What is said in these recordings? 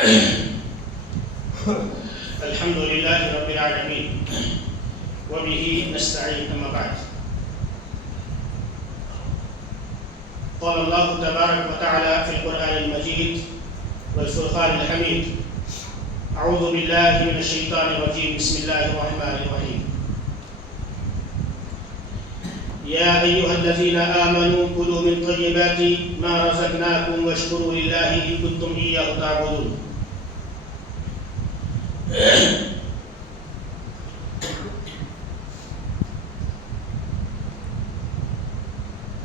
الحمد لله رب العالمين وبه نستعين. أما بعد، قال الله تبارك وتعالى في القرآن المجيد والفرقان الحميد: أعوذ بالله من الشيطان الرجيم، بسم الله الرحمن الرحيم. يا أيها الذين آمنوا كلوا من طيبات ما رزقناكم واشكروا لله إن كنتم إياه تعبدون.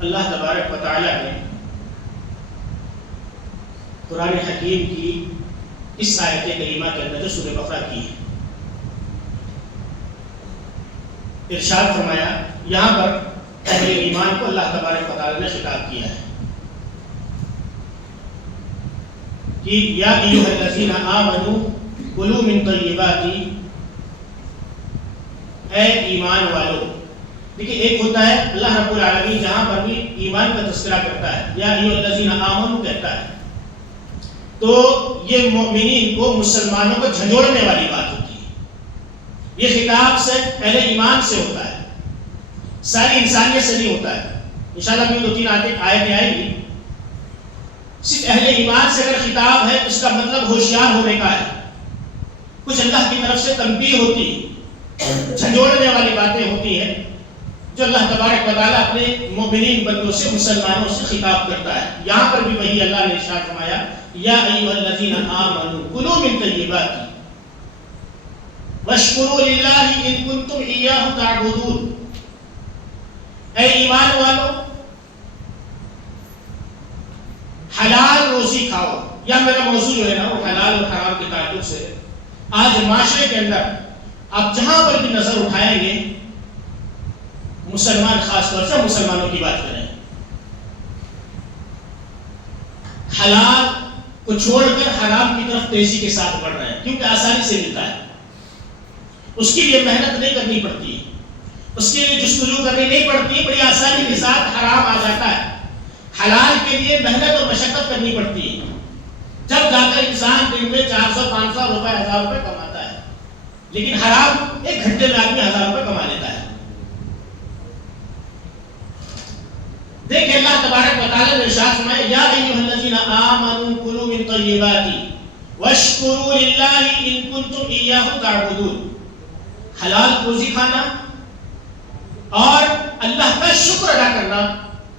اللہ تبارک و تعالی نے قرآن حکیم کی اس آیت کریمہ کے اندر جو سورہ بقرہ کی ہے، ارشاد فرمایا، یہاں پر اہل ایمان کو اللہ تبارک و تعالی نے خطاب کیا ہے کہ یا ایھا الذین آمنوا کلوا من طیبات، اے ایمان والو. دیکھیں، ایک ہوتا ہے اللہ رب العالمین جہاں پر بھی ایمان کا تذکرہ کرتا ہے، یا ایھا الذین آمنوا کہتا ہے، تو یہ مومنین کو، مسلمانوں کو جھنجھوڑنے والی بات ہوتی ہے. یہ خطاب سے اہل ایمان سے ہوتا ہے، ساری انسانیت سے نہیں ہوتا ہے. انشاءاللہ بھی 2-3 آیتیں آئیں گی. صرف اہل ایمان سے اگر خطاب ہے تو اس کا مطلب ہوشیار ہونے کا ہے. کچھ اللہ کی طرف سے تنبیہ ہوتی، جھنجھوڑنے والی باتیں ہوتی ہیں جو اللہ تبارک و تعالیٰ اپنے مومنین بندوں سے، مسلمانوں سے خطاب کرتا ہے. یہاں پر بھی وہی اللہ نے ارشاد فرمایا، یا ایھا الذین آمنوا کلوا من طیبات واشکروا للہ ان کنتم ایاہ تعبدون. اے ایمان والو، حلال روزی کھاؤ. یا میرا موضوع جو ہے نا، وہ حلال اور حرام کے تعلق سے. آج معاشرے کے اندر آپ جہاں پر بھی نظر اٹھائیں گے، مسلمان، خاص طور سے مسلمانوں کی بات کریں، حلال کو چھوڑ کر حرام کی طرف تیزی کے ساتھ بڑھ رہے ہیں، کیونکہ آسانی سے ملتا ہے. اس کے لیے محنت نہیں کرنی پڑتی، اس کے لیے جستجو کرنی نہیں پڑتی، بڑی آسانی کے ساتھ حرام آ جاتا ہے. حلال کے لیے محنت اور مشقت کرنی پڑتی ہے. جب جا کر انسان دن میں 400-500 روپے، 1000 روپے کماتا ہے، لیکن حرام 1 گھنٹے میں آدمی 1000 روپے کما لیتا ہے. دیکھیں، اللہ تبارک و تعالی نے ارشاد فرمایا، یا ایھا الذین آمنوا کلوا من طیبات واشکروا للہ ان کنتم ایاہ تعبدون. حلال روزی کھانا اور اللہ کا شکر ادا کرنا.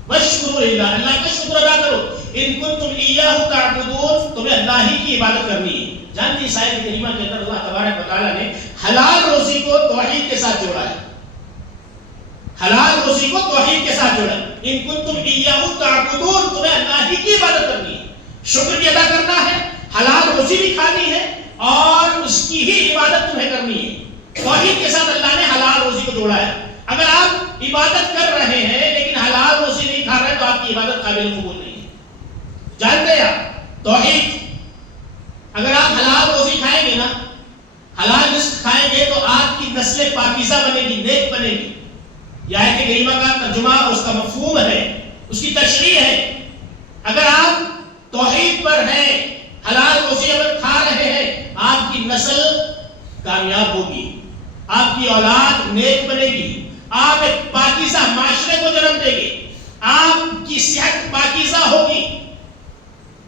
واشکروا للہ، اللہ کا شکر ادا کرو. ان کنتم ایاہ تعبدون، تمہیں اللہ ہی کی عبادت کرنی ہے. جانتے ہیں، اس آیت کریمہ کے اندر اللہ تبارک و تعالی نے حلال روزی کو توحید کے ساتھ جوڑا ہے. حلال روزی کو توحید کے ساتھ جوڑا. ان کنتم ایاہ تعبدون، تمہیں اللہ ہی کی عبادت کرنی ہے، شکر بھی ادا کرنا ہے، حلال روزی بھی کھانی ہے اور اس کی ہی عبادت تمہیں کرنی ہے. توحید کے ساتھ اللہ نے حلال روزی کو جوڑا ہے. اگر آپ عبادت کر رہے ہیں لیکن حلال روزی نہیں کھا رہے تو آپ کی عبادت قابل قبول نہیں ہے. جانتے ہیں آپ، توحید، اگر آپ حلال روزی کھائیں گے نا، حلال رزق کھائیں گے تو آپ کی نسل پاکیزہ بنے گی، نیک بنے گی. یہ آیت کریمہ کا ترجمہ، اس کا مفہوم ہے، اس کی تشریح ہے. اگر آپ توحید پر ہیں، حلال روزی اگر کھا رہے ہیں، آپ کی نسل کامیاب ہوگی، آپ کی اولاد نیک بنے گی، آپ ایک پاکیزہ معاشرے کو جنم دیں گے، آپ کی صحت پاکیزہ ہوگی.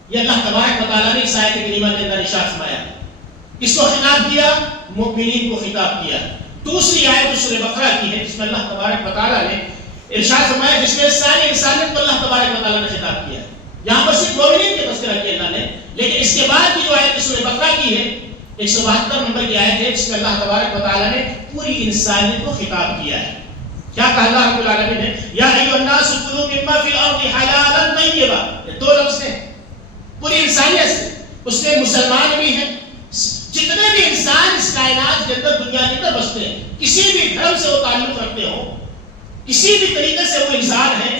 یہ اللہ تبارک و تعالیٰ نے اس آیت کریمہ کے اندر ارشاد فرمایا. کس کو خطاب کیا؟ مومنین کو خطاب کیا. دوسری آیت سورہ بقرہ کی ہے، جس میں اللہ تبارک و تعالیٰ نے ارشاد فرمایا، جس میں ساری انسانیت کو اللہ تبارک و تعالیٰ نے خطاب کیا. یہاں پر صرف مومنین کے تذکرہ کیا اللہ نے، لیکن اس کے بعد کی جو آیت سورہ بقرہ کی ہے، 172 نمبر کی آیت ہے، جس میں اللہ تبارک و تعالیٰ نے پوری انسانیت کو خطاب کیا ہے. کیا کہا اللہ رب العالمین نے؟ یا ایھا الناس کلوا مما فی الارض حلالا طیبا. یہ 2 لفظ ہیں پوری انسانیت سے. اس میں مسلمان بھی ہیں، جتنے بھی انسان اس کائنات کے اندر، دنیا کے اندر بستے ہیں، کسی بھی دھرم سے وہ تعلق رکھتے ہو، کسی بھی طریقے سے وہ انسان ہیں،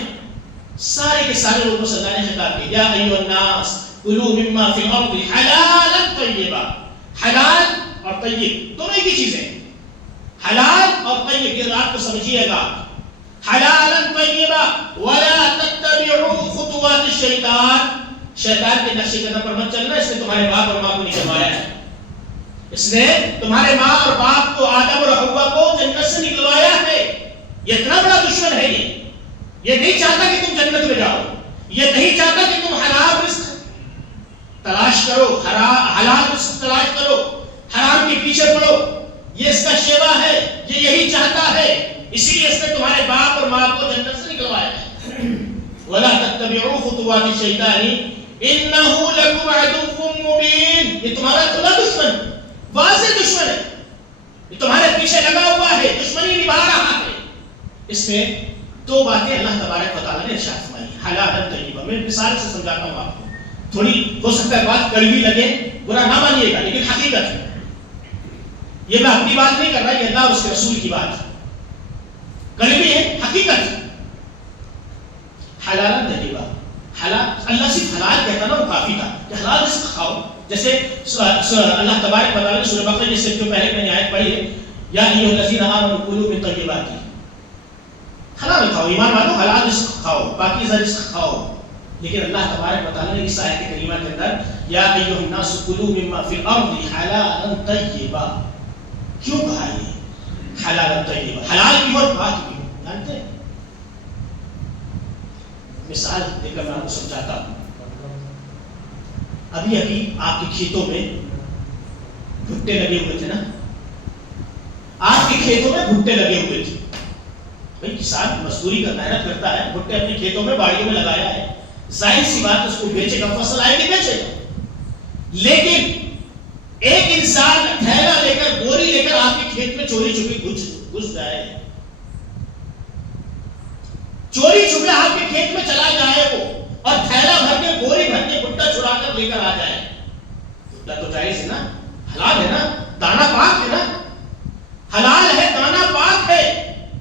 سارے کے سارے لوگوں سے اللہ نے خطاب کیا، یا ایھا الناس کلوا مما فی الارض حلالا طیبا. حلال اور طیب دونوں کی چیزیں، حلال اور طیب، یہ بات کو سمجھیے گا. حلالا طیبا ولا تتبعوا خطوات الشیطان. شیطان کے نقش قدم پر مت چلنا، اس نے تمہارے باپ اور ماں کو نہیں کمایا ہے، اس نے تمہارے ماں اور باپ کو، آدم اور حوا کو جنت سے نکلوایا ہے. یہ اتنا بڑا دشمن ہے. یہ نہیں چاہتا کہ تم جنت میں جاؤ، یہ نہیں چاہتا کہ تم حلال رزق تلاش کرو، حلال رزق تلاش کرو، حرام کے پیچھے پڑو. یہ اس کا شیوا ہے، یہ یہی چاہتا ہے. اسی لیے اس نے تمہارے باپ اور ماں کو جنت سے نکلوایا ہے. وَلَا تَتَّبِعُوا خُطُوَاتِ الشَّيْطَانِ إِنَّهُ لَكُمْ عَدُوٌّ مُّبِينٌ. یہ تمہارا کھلا دشمن، واضح دشمن ہے، یہ تمہارے پیچھے لگا ہوا ہے، دشمنی نبھا رہا ہے. اس میں دو باتیں اللہ تبارک و تعالیٰ نے ارشاد فرمائی، حلال طیبہ. میں مثال سے سمجھاتا ہوں آپ کو، تھوڑی ہو سکتا ہے بات کڑوی لگے، برا نہ مانیے گا، لیکن حقیقت ہے. یہ میں اپنی بات نہیں کر رہا، یہ اللہ اور اس کے رسول کی بات ہے. کڑوی ہے، حقیقت ہے. حلال طیبہ، حلال، اللہ صرف حلال کہتا نا وہ کافی تھا کہ حلال رزق کھاؤ. جیسے اللہ تبارک و تعالیٰ نے سورہ بقرہ جس سے جو پہلے میں نے آیت پڑھی ہے، یا ایھا الذین آمنوا کلوا من طیبات، حلال کھاؤ، ایمان والو حلال رزق کھاؤ، پاکیزہ رزق کھاؤ. لیکن اللہ تبارک و تعالیٰ نے اس آیت کریمہ کے اندر یا ایھا الناس کلوا مما فی الارض حلالا طیبا کیوں کہا؟ یہ حلالا طیبا، حلال بھی اور پاک بھی. جانتے ہیں مثال دے کر میں آپ کو سمجھاتا ہوں. ابھی آپ کے کھیتوں میں بھٹے لگے ہوئے تھے نا، آپ کے کھیتوں میں بھٹے لگے ہوئے تھے. بھائی کسان مزدوری کا محنت کرتا ہے، بھٹے اپنے کھیتوں میں باڑیوں میں لگایا ہے، ظاہر سی بات اس کو بیچے گا، فصل آئے گی بیچے گا. لیکن ایک انسان تھیلا لے کر، بوری لے کر آپ کے کھیت میں چوری چھپے گھس جائے، چوری چھپے آپ کے کھیت میں چلا جائے وہ، اور تھیلا بھر کے، بوری بھر کے بھٹا چرا کر لے کر آ جائے، بھٹا تو جائز ہے نا، حلال ہے نا، دانا پاک ہے نا، حلال ہے، دانا پاک ہے.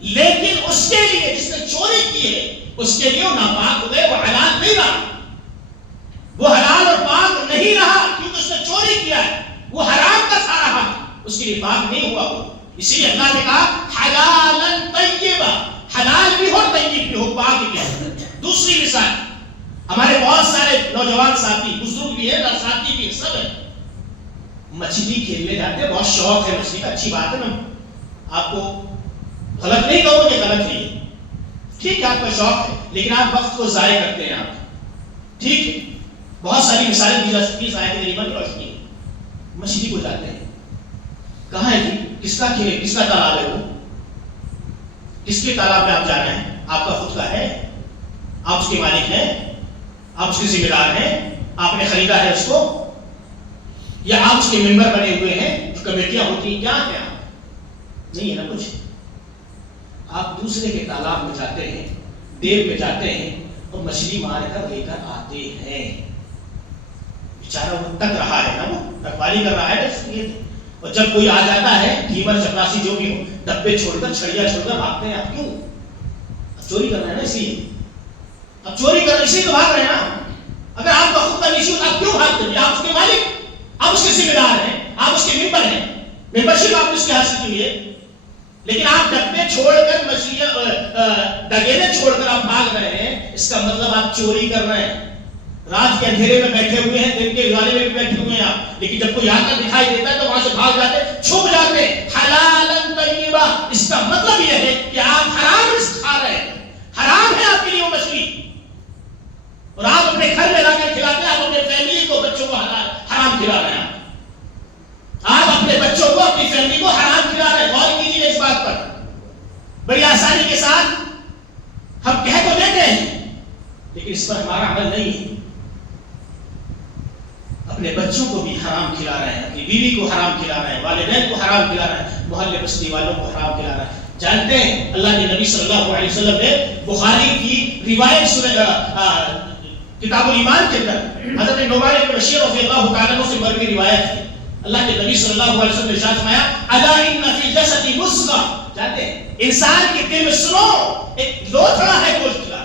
لیکن اس کے لیے جس نے چوری کی ہے، اس کے لیے وہ ناپاک ہو گئے، وہ حلال نہیں رہا، وہ حلال اور پاک نہیں رہا، کیونکہ اس نے چوری کیا ہے، وہ حرام کا کھا رہا، اس کے لیے پاک نہیں ہوا وہ. اسی لیے اللہ نے کہا حلالا طیبا، حلال بھی ہو، طیب بھی ہو، پاک بھی ہو. دوسری مثال، ہمارے بہت سارے نوجوان ساتھی، بزرگ بھی ہیں، ساتھی بھی سب ہیں، مچھلی کھیلنے جاتے ہیں، بہت شوق ہے مچھلی کا، اچھی بات ہے، میں آپ کو غلط نہیں کہوں کہ غلط نہیں ہے، ٹھیک ہے آپ کا شوق ہے، لیکن آپ وقت کو ضائع کرتے ہیں آپ. ٹھیک ہے، بہت ساری مثالیں دی جا سکتی ہیں آیت کریمہ کی روشنی میں. مچھلی کو جاتے ہیں، کہاں ہے جی، کس کا کھیل، کس کا تالاب ہے وہ، کس کے تالاب میں آپ جا رہے ہیں؟ آپ کا خود کا ہے، آپ اس کے مالک ہیں، آپ اس کے ذمہ دار ہیں، آپ نے خریدا ہے اس کو، یا آپ اس کے ممبر بنے ہوئے ہیں، جو کمیٹیاں ہوتی ہیں، کیا ہیں آپ؟ نہیں ہے نا کچھ. آپ دوسرے کے تالاب میں جاتے ہیں، ڈیب میں جاتے ہیں، اور مچھلی مار کر لے کر آتے ہیں. بیچارہ وہ تک رہا ہے نا، وہ رکھوالی کر رہا ہے اس لیے. اور جب کوئی آ جاتا ہے، ڈھیمر چپراسی جو بھی ہو، ڈبے چھوڑ کر، چھڑیا چھوڑ کر بھاگتے ہیں. آپ کیوں؟ اب چوری کر رہے ہیں نا، اسی لیے اب چوری کر رہے، اسی تو بھاگ رہے ہیں نا. اگر آپ کا خود کا نہیں ہوتا، آپ کیوں بھاگتے ہیں؟ آپ اس کے مالک، آپ اس کے ذمہ دار ہیں، آپ اس کے ممبر ہیں، ممبرشپ آپ نے اس کی حاصل کی ہوئی ہے. لیکن آپ ڈبے چھوڑ کر، مچھلیاں ڈگینے چھوڑ کر آپ بھاگ رہے ہیں، اس کا مطلب آپ چوری کر رہے ہیں. رات کے اندھیرے میں بیٹھے ہوئے ہیں، دن کے اجالے میں بھی بیٹھے ہوئے ہیں آپ، لیکن جب کوئی آتا دکھائی دیتا ہے تو وہاں سے بھاگ جاتے، چھپ جاتے. حلالا طیبا، اس کا مطلب یہ ہے کہ آپ حرام رزق کھا رہے ہیں، حرام ہے آپ کے لیے وہ مچھلی، اور آپ اپنے گھر میں لا کر کھلاتے ہیں، آپ اپنے فیملی کو، بچوں کو حرام کھلا رہے ہیں. آپ اپنے بچوں کو، اپنی فیملی کو حرام کھلا رہے ہیں. غور کیجیے اس بات پر. بڑی آسانی کے ساتھ ہم کہہ تو دیتے ہیں، لیکن اس پر ہمارا عمل نہیں ہے. اپنے بچوں کو بھی حرام کھلا رہے ہیں، اپنی بیوی کو حرام کھلا رہے ہیں، والدین کو حرام کھلا رہے ہیں، محلے بستی والوں کو حرام کھلا رہے ہیں. جانتے ہیں اللہ کے نبی صلی اللہ علیہ وسلم نے بخاری کی روایت کتاب الایمان کے اندر حضرت نعمان بن بشیر رضی اللہ تعالیٰ عنہ سے مروی روایت ہے. اللہ کے نبی صلی اللہ علیہ وسلم نے ارشاد فرمایا الا ان فی الجسد مضغہ. جانتے ہیں انسان کے دل میں، سنو، ایک لوتھڑا ہے گوشت کا،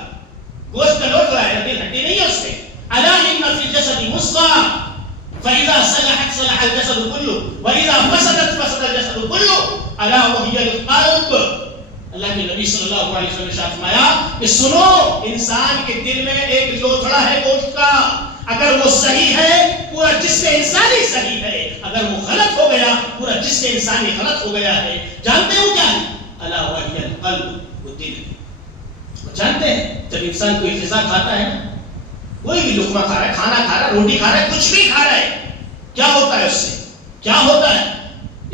گوشت کا لوتھڑا ہے، دل ہڈی نہیں ہے اس میں. الا ان فی الجسد مضغہ فاذا صلحت صلح الجسد كله واذا فسدت فسد الجسد كله الا وهي القلب. اللہ کے نبی صلی اللہ علیہ وسلم نے ارشاد فرمایا کہ سنو، انسان کے دل میں ایک لوتھڑا ہے گوشت کا، اگر وہ صحیح ہے پورا جسم انسانی صحیح ہے، اگر وہ غلط ہو گیا پورا جسم انسانی غلط ہو گیا ہے. جانتے ہو کیا ہے؟ الا وہی القلب، وہ دل ہے. جانتے ہیں جب انسان کوئی غذا کھاتا ہے نا، کوئی بھی لقمہ کھا رہا ہے، کھانا کھا رہا ہے، روٹی کھا رہا ہے، کچھ بھی کھا رہا ہے، کیا ہوتا ہے اس سے؟ کیا ہوتا ہے؟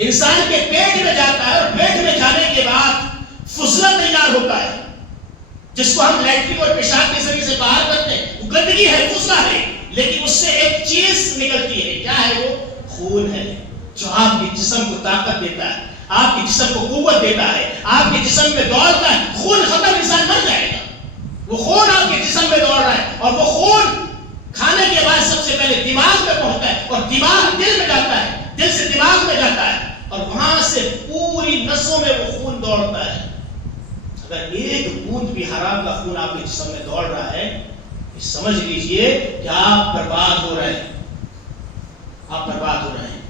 انسان کے پیٹ میں جاتا ہے اور پیٹ میں جانے کے بعد فضلہ تیار ہوتا ہے، جس کو ہم لیٹرین اور پیشاب کے ذریعے سے باہر کرتے ہیں. وہ گندگی ہے، فضلہ ہے، لیکن اس سے ایک چیز نکلتی ہے. کیا ہے وہ؟ خون ہے، جو آپ کے جسم کو طاقت دیتا ہے، آپ کے جسم کو قوت دیتا ہے، آپ کے جسم میں دوڑتا ہے. خون ختم انسان مر جائے گا. وہ خون آپ کے جسم میں دوڑ رہا ہے، اور وہ خون کھانے کے بعد سب سے پہلے دماغ میں پہنچتا ہے، اور دماغ دل میں جاتا ہے، دل سے دماغ میں جاتا ہے، اور وہاں سے پوری نسوں میں وہ خون دوڑتا ہے. اگر ایک بوند بھی حرام کا خون آپ کے جسم میں دوڑ رہا ہے، سمجھ لیجئے کہ آپ برباد ہو رہے ہیں، آپ برباد ہو رہے ہیں.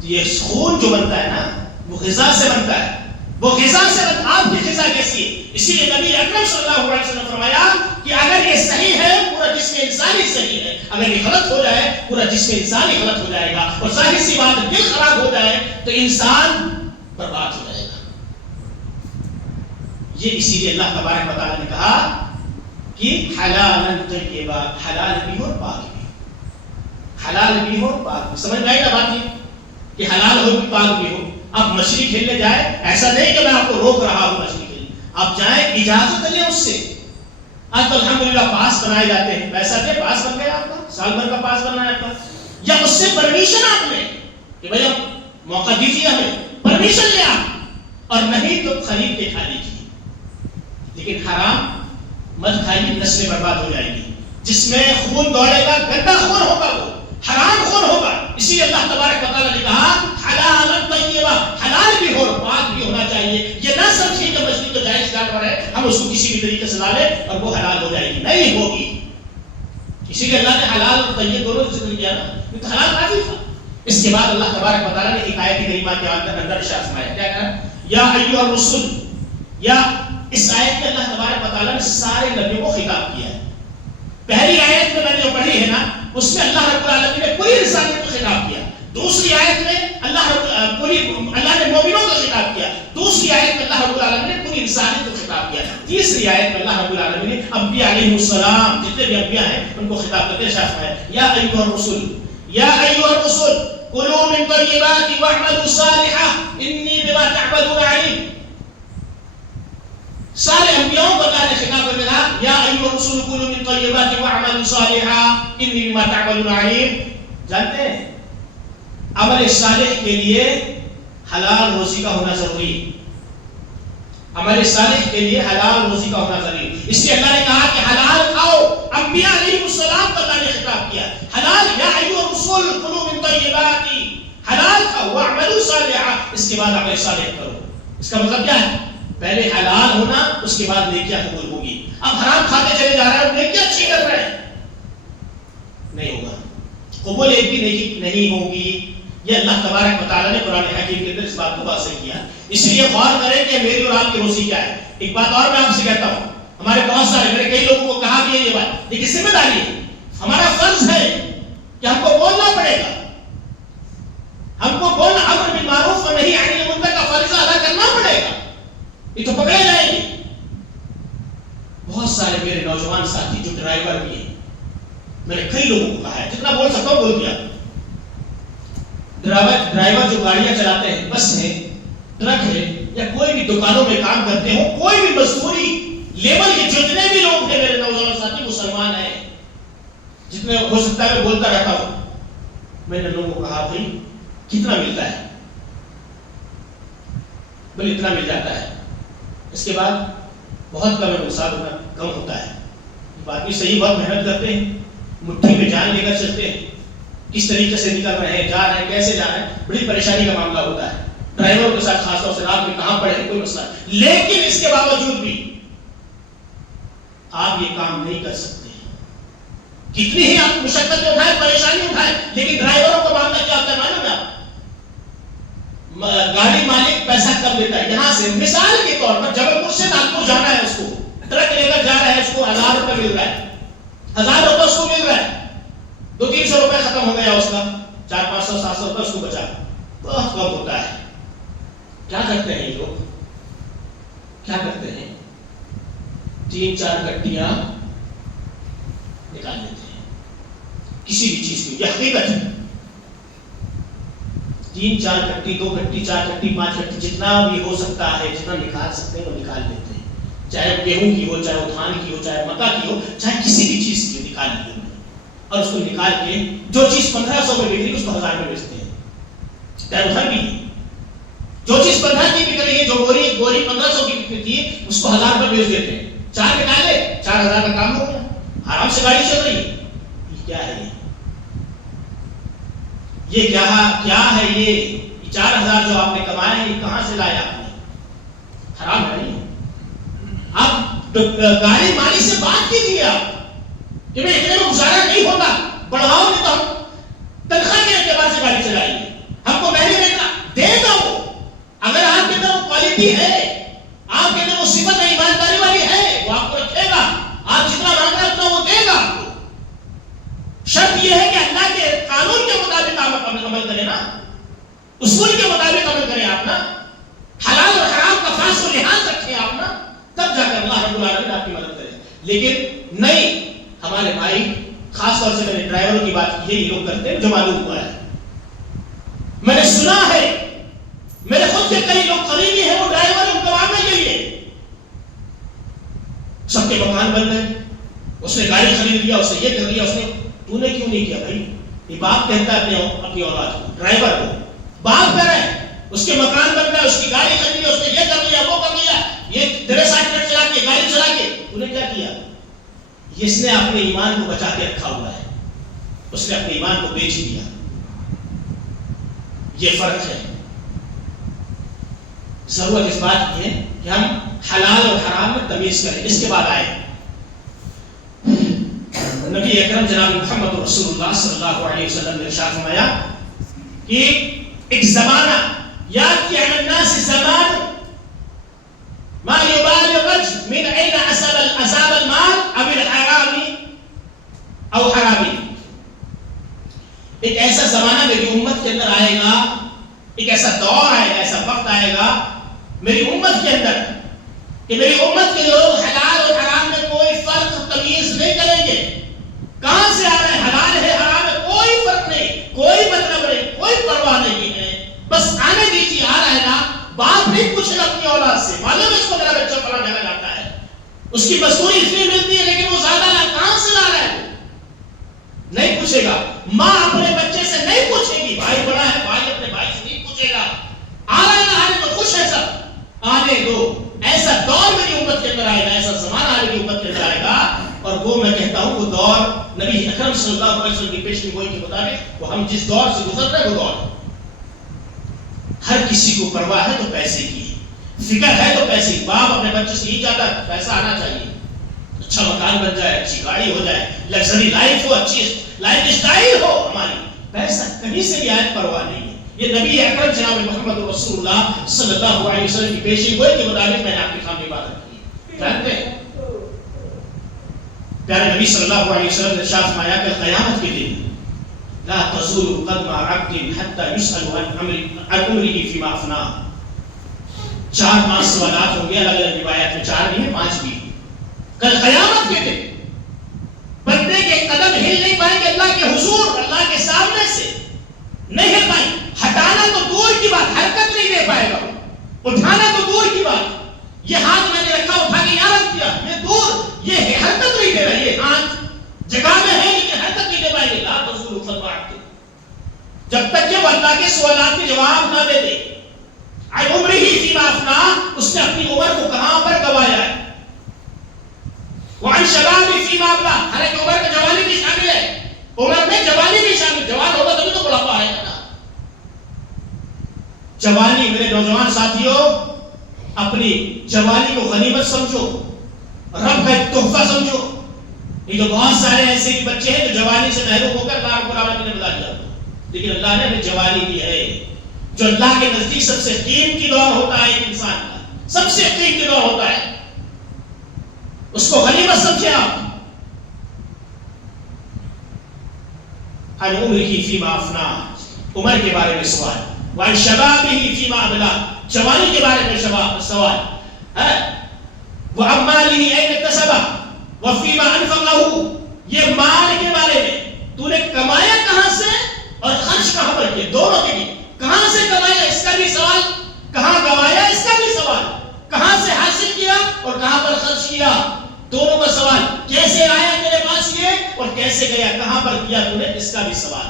تو یہ خون جو بنتا ہے نا، وہ غذا سے بنتا ہے، وہ غذا سے بنتا ہے. آپ کی غذا کیسی ہے؟ اسی لیے نبی اکرم صلی اللہ علیہ وسلم نے فرمایا کہ اگر یہ صحیح ہے پورا جسم انسانی صحیح ہے، اگر یہ غلط ہو جائے پورا جسم انسانی غلط ہو جائے گا. اور ظاہر سی بات، دل خراب ہو جائے تو انسان برباد ہو جائے گا. یہ اسی لیے اللہ تبارک و تعالی نے کہا کہ حلالا طیبا، حلال بھی ہو اور پاک بھی ہو، حلال بھی ہو اور پاک بھی. سمجھ میں آئی نا بات یہ کہ حلال ہو بھی پاک بھی ہو. آپ مچھلی کھیلنے جائیں، ایسا نہیں کہ میں آپ کو روک رہا ہوں مچھلی کھیلنے، آپ جائیں اجازت لیں اس سے. آج تو الحمدللہ پاس بنائے جاتے ہیں، پیسہ دے پاس بن گیا آپ کا، سال بھر کا پاس بننا ہے آپ کا، یا اس سے پرمیشن آپ لیں کہ بھائی اب موقع دیجیے ہمیں، پرمیشن لیں آپ، اور نہیں تو خرید کے کھا لیجیے. لیکن حرام مت کھائیے، نسلیں برباد ہو جائیں گی. جس میں خون دوڑے گا گندا خون ہوگا، وہ حرام خون ہوگا. اسی لیے اللہ تبارک و تعالیٰ نے کہا حلال طیبہ، حلال بھی ہو پاک بھی ہونا چاہیے. یہ نہ سمجھیے کہ مچھلی تو جائز جانور ہے، ہم اس کو کسی بھی طریقے سے لا لیں اور وہ حلال ہو جائے گی، نہیں ہوگی. اسی لیے اللہ نے حلال اور طیب دونوں ذکر کیا نا، یہ تو حلال کافی تھا. اس کے بعد اللہ تبارک و تعالیٰ نے ایک آیت کریمہ کے اندر ارشاد فرمایا، کیا کہا؟ یا ایھا الرسل، یا اس آیت میں اللہ تبارک و تعالیٰ نے سارے نبیوں کو خطاب کیا ہے. پہلی آیت میں نے جو پڑھی ہے نا، اس میں اللہ رب العالمین نے پوری انسانیت کو خطاب کیا. دوسری آیت میں اللہ نے مومنوں کو خطاب کیا. دوسری آیت میں اللہ رب العالمین نے پوری انسانیت کو خطاب کیا. تیسری آیت میں اللہ رب العالمین نے انبیاء علیہ السلام، جتنے بھی انبیاء ہیں ان کو خطاب کرتے ارشاد فرمایا، یا ایھا الرسل، یا ایھا الرسل کلوا من طیبات واعملوا صالحا انی بما تعملون علیم. سارے انبیاء کو اللہ نے خطاب کر دیا، یا ایھا الرسل کلوا من طیبات واعملوا صالحا انی بما تعملون علیم. جانتے ہیں عمل صالح کے لیے حلال روزی کا ہونا ضروری ہے. عمل صالح کے لیے حلال روزی کا ہونا ضروری ہے. اس لیے اللہ نے کہا کہ حلال کھاؤ. انبیاء علیہ السلام کو اللہ نے خطاب کیا حلال، یا ایھا الرسل کلوا من طیبات، حلال کھاؤ، واعملوا صالحا، اس کے بعد عمل صالح کرو. اس کا مطلب کیا ہے؟ پہلے حلال ہونا، اس کے بعد نیکیاں قبول ہوگی. اب حرام کھاتے چلے جا رہے ہیں، نیکیاں اچھی کر رہے ہیں، نہیں ہوگا، قبول ایک بھی نیکی نہیں ہوگی. یہ اللہ تبارک و تعالیٰ نے قرآن حکیم کے اندر اس بات کو واضح کیا. اس لیے غور کریں کہ میری اور آپ کی روزی کیا ہے. ایک بات اور میں آپ سے کہتا ہوں، ہمارے بہت سارے، میرے کئی لوگوں کو کہا بھی ہے یہ بات، لیکن ذمہ داری ہے، ہمارا فرض ہے کہ ہم کو بولنا پڑے گا. ہم کو بولنا، امر بالمعروف اور نہی عن المنکر کا فریضہ ادا کرنا پڑے گا، یہ تو پکڑے جائیں گے. بہت سارے میرے نوجوان ساتھی جو ڈرائیور بھی ہیں، میں نے کئی لوگوں کو کہا ہے، جتنا بول سکتا ہوں بول دیا. ڈرائیور جو گاڑیاں چلاتے ہیں، بس ہے، ٹرک ہے، یا کوئی بھی دکانوں میں کام کرتے ہو، کوئی بھی مزدوری لیبر کے جتنے بھی لوگ ہیں میرے نوجوان ساتھی مسلمان ہیں، جتنے ہو سکتا ہے میں بولتا رہتا ہوں. میں نے لوگوں کو کہا بھائی کتنا ملتا ہے؟ بولے اتنا مل جاتا ہے. اس کے بعد بہت کم ہے، سال کم ہوتا ہے. بات بھی صحیح، بہت محنت کرتے ہیں، مٹھی میں جان لے کر چلتے ہیں، کس طریقے سے نکل رہے ہیں، جا رہے ہیں، کیسے جا رہے ہیں، بڑی پریشانی کا معاملہ ہوتا ہے. ڈرائیوروں کے ساتھ خاص طور سے رات میں کہاں پڑے کوئی مسئلہ ہے. لیکن اس کے باوجود بھی آپ یہ کام نہیں کر سکتے. کتنی ہی آپ مشقت اٹھائیں، پریشانی اٹھائیں، لیکن ڈرائیوروں کا معاملہ کیا ہوتا ہے معلوم ہے آپ؟ گاڑی مالک پیسہ کم دیتا ہے. یہاں سے مثال کے طور پر جبل پور سے ناگپور جانا ہے، اس کو ٹرک لے کر جا رہا ہے، اس کو 1000 روپے مل رہا ہے، 1000 روپے اس کو مل رہا ہے. 200-300 روپے ختم ہو گیا اس کا، 400-500-700 روپے اس کو بچا، بہت کم ہوتا ہے. کیا کرتے ہیں یہ لوگ؟ کیا کرتے ہیں؟ 3-4 کٹیاں نکال لیتے ہیں کسی بھی چیز کی. یہ حقیقت ہے. 3-4 کٹی، 2 کٹی، 4 کٹی، 5 کٹی، جتنا بھی ہو سکتا ہے، جتنا نکال سکتے ہیں وہ نکال لیتے ہیں. چاہے گیہوں کی ہو، چاہے وہ دھان کی ہو، چاہے مکا کی ہو، چاہے کسی بھی چیز کی نکال لی انہوں نے. اور اس کو نکال کے جو چیز 1500 میں بک رہی ہے اس کو 1000 میں بیچتے ہیں. چاہے ادھر بھی جو چیز 15 کی بک رہی ہے، جو بوری 1500 کی بک رہی ہے اس کو 1000 میں بیچ دیتے ہیں. 4 نکالے، 4000 کا کام ہو گیا، آرام سے گاڑی چل رہی ہے. یہ کیا ہے؟ یہ کیا ہے؟ یہ 4000 جو آپ نے کمائے ہیں یہ کہاں سے لائے آپ نے؟ حرام ہے نہیں. آپ گاڑی مالی سے بات کیجیے آپ کہ میں اتنے میں گزارا نہیں ہوتا، بڑھاؤ نہیں تو ہم تنخواہ کے اعتبار سے گاڑی چلائیں گے، ہم کو مہینے میں دے گا وہ. اگر آپ کے اندر وہ کوالٹی ہے، آپ کے اندر وہ صفت ایمانداری والی ہے، وہ آپ کو رکھے گا. آپ جتنا مانگ رہے اتنا وہ دے گا آپ کو. شرط یہ ہے کہ اللہ کے قانون کے مطابق آپ عمل کریں نا، اصول کے مطابق عمل کریں آپ نا، حلال اور حرام کا فاصل و لحاظ رکھیں آپ نا، تب جا کر اللہ رب العالمین آپ کی مدد کرے. لیکن نہیں، ہمارے بھائی خاص طور سے میں نے ڈرائیوروں کی بات کی ہے، یہ لوگ کرتے ہیں جو معلوم ہوا ہے. میں نے سنا ہے، میرے خود کے کئی لوگ قریبی ہیں وہ ڈرائیور ان کو معاملے کے لیے سب کے مکان بن گئے، اس نے گاڑی خرید لیا، اس نے یہ کر لیا، اس نے تو نے کیوں نہیں کیا بھائی؟ یہ باپ کہتا ہے اپنی اولاد کو، ڈرائیور کو، باپ کہہ رہے ہیں اس کے مکان بن گئے، اس کی گاڑی خرید لی، اس نے یہ کر لیا، وہ کر لیا، یہ 63 منٹ چلا کے گاڑی چلا کے تو نے کیا کیا؟ اس نے اپنے ایمان کو بچا کے رکھا ہوا ہے، اس نے اپنے ایمان کو بیچ دیا. یہ فرق ہے. ضرورت اس بات کی ہے کہ ہم حلال اور حرام میں تمیز کریں. اس کے بعد آئے نبی اکرم جناب محمد رسول اللہ صلی اللہ علیہ وسلم نے ارشاد فرمایا کہ ایک زمانہ یاتی علی الناس زمان ما يبالغ الرجل من اين اصاب المال او الحرام او حرام. ایک ایسا زمانہ میری امت کے اندر آئے گا، ایک ایسا دور آئے گا، ایسا وقت آئے گا میری امت کے اندر کہ میری امت کے لوگ حلال اور حرام میں کوئی فرق تمیز نہیں کریں گے. کہاں سے آ رہا ہے؟ حلال ہے حرام ہے، کوئی فرق نہیں، کوئی مطلب نہیں، کوئی پرواہ نہیں ہے. بس آنے دیجیے، آ رہا ہے نا. باپ نہیں پوچھے گا اپنی اولاد سے، معلوم ہے اس کو میرا بچہ فلاں جگہ جاتا ہے، اس کی مزدوری اتنی ملتی ہے لیکن وہ زیادہ کہاں سے لا رہا ہے؟ نہیں پوچھے گا. ماں اپنے بچے سے نہیں پوچھے گی، بھائی بڑا ہے بھائی اپنے بھائی سے نہیں پوچھے گا. آ رہا ہے نا، آنے تو خوش ہے سب، آنے دو. ایسا دور میری امت کے اندر آئے گا، ایسا زمانہ میری امت کے اندر آئے گا. اور وہ میں کہتا ہوں وہ دور نبی اکرم صلی اللہ علیہ وسلم کی پیشگوئی کے مطابق وہ ہم جس دور سے گزر رہے ہیں وہ دور ہر کسی کو پرواہ ہے تو پیسے کی، فکر ہے تو پیسے کی. باپ اپنے بچے سے یہ چاہتا ہے پیسہ آنا چاہیے، اچھا مکان بن جائے، اچھی گاڑی ہو جائے، لگژری لائف ہو، اچھی لائف اسٹائل ہو ہماری. پیسہ کہیں سے بھی آئے پرواہ نہیں ہے. یہ نبی اکرم جناب محمد رسول اللہ صلی اللہ علیہ وسلم کی پیشگوئی کے مطابق میں نے آپ کے سامنے بات رکھی ہے. جانتے ہیں پیارے نبی صلی اللہ علیہ وسلم نے ارشاد فرمایا کہ قیامت کے دن لا تزول قدم عبد حتى يسأل عن عمره فيما افناه. 4-5 سوالات ہوں گے، الگ الگ روایات میں 4 بھی ہیں 5 بھی. کل قیامت کے دن بندے کے قدم ہل نہیں پائیں گے اللہ کے حضور، اللہ کے سامنے سے نہیں ہل پائیں. ہٹانا تو دور کی بات، حرکت نہیں دے پائے گا. اٹھانا تو دور کی بات، یہ ہاتھ میں نے رکھا اٹھا کے یہاں رکھ دیا، یہ دور، یہ حرکت نہیں دے رہا. یہ ہاتھ جگہ میں ہے لیکن حرکت نہیں دے پائے گے. لا تزول قدم عبد جب تک کہ وہ اللہ کے سوالات کے جواب نہ دے دے. عن عمرہ فیما افناہ، اس نے اپنی عمر کو کہاں پر گوایا ہے. وعن شبابہ فیما ابلاہ، حالانکہ عمر میں جوانی بھی شامل ہے، عمر میں جوانی بھی شامل. جوان ہوگا تبھی تو بڑھاپا آئے گا نا. جوانی، میرے نوجوان ساتھیوں، اپنی جوانی کو غنیمت سمجھو، رب کا ایک تحفہ سمجھو. یہ تو بہت سارے ایسے بچے ہیں جو جوانی سے محروم ہو کر اللہ رب العالمین نے بتا دیا، لیکن اللہ نے ہمیں جوانی دی ہے جو اللہ کے نزدیک سب سے قیمتی دور ہوتا ہے. ایک انسان کا سب سے قیمتی دور ہوتا ہے، اس کو غنیمت سمجھے آپ. عن عمره فيما افنى، عمر کے بارے میں سوال، وعن شبابه فيما ابلى، جوانی کے بارے میں سوال، وعن ماله اين اكتسبه وفيما انفقه، یہ مال کے بارے میں تو نے کمایا کہاں سے اور خرچ کہاں پر کیا، دونوں کے لیے کہاں سے کمایا اس کا بھی سوال، کہاں گوایا اس کا بھی سوال، کہاں سے حاصل کیا اور کہاں پر خرچ کیا، دونوں کا سوال، کیسے آیا تیرے پاس یہ اور کیسے گیا، کہاں پر کیا تو نے، اس کا بھی سوال،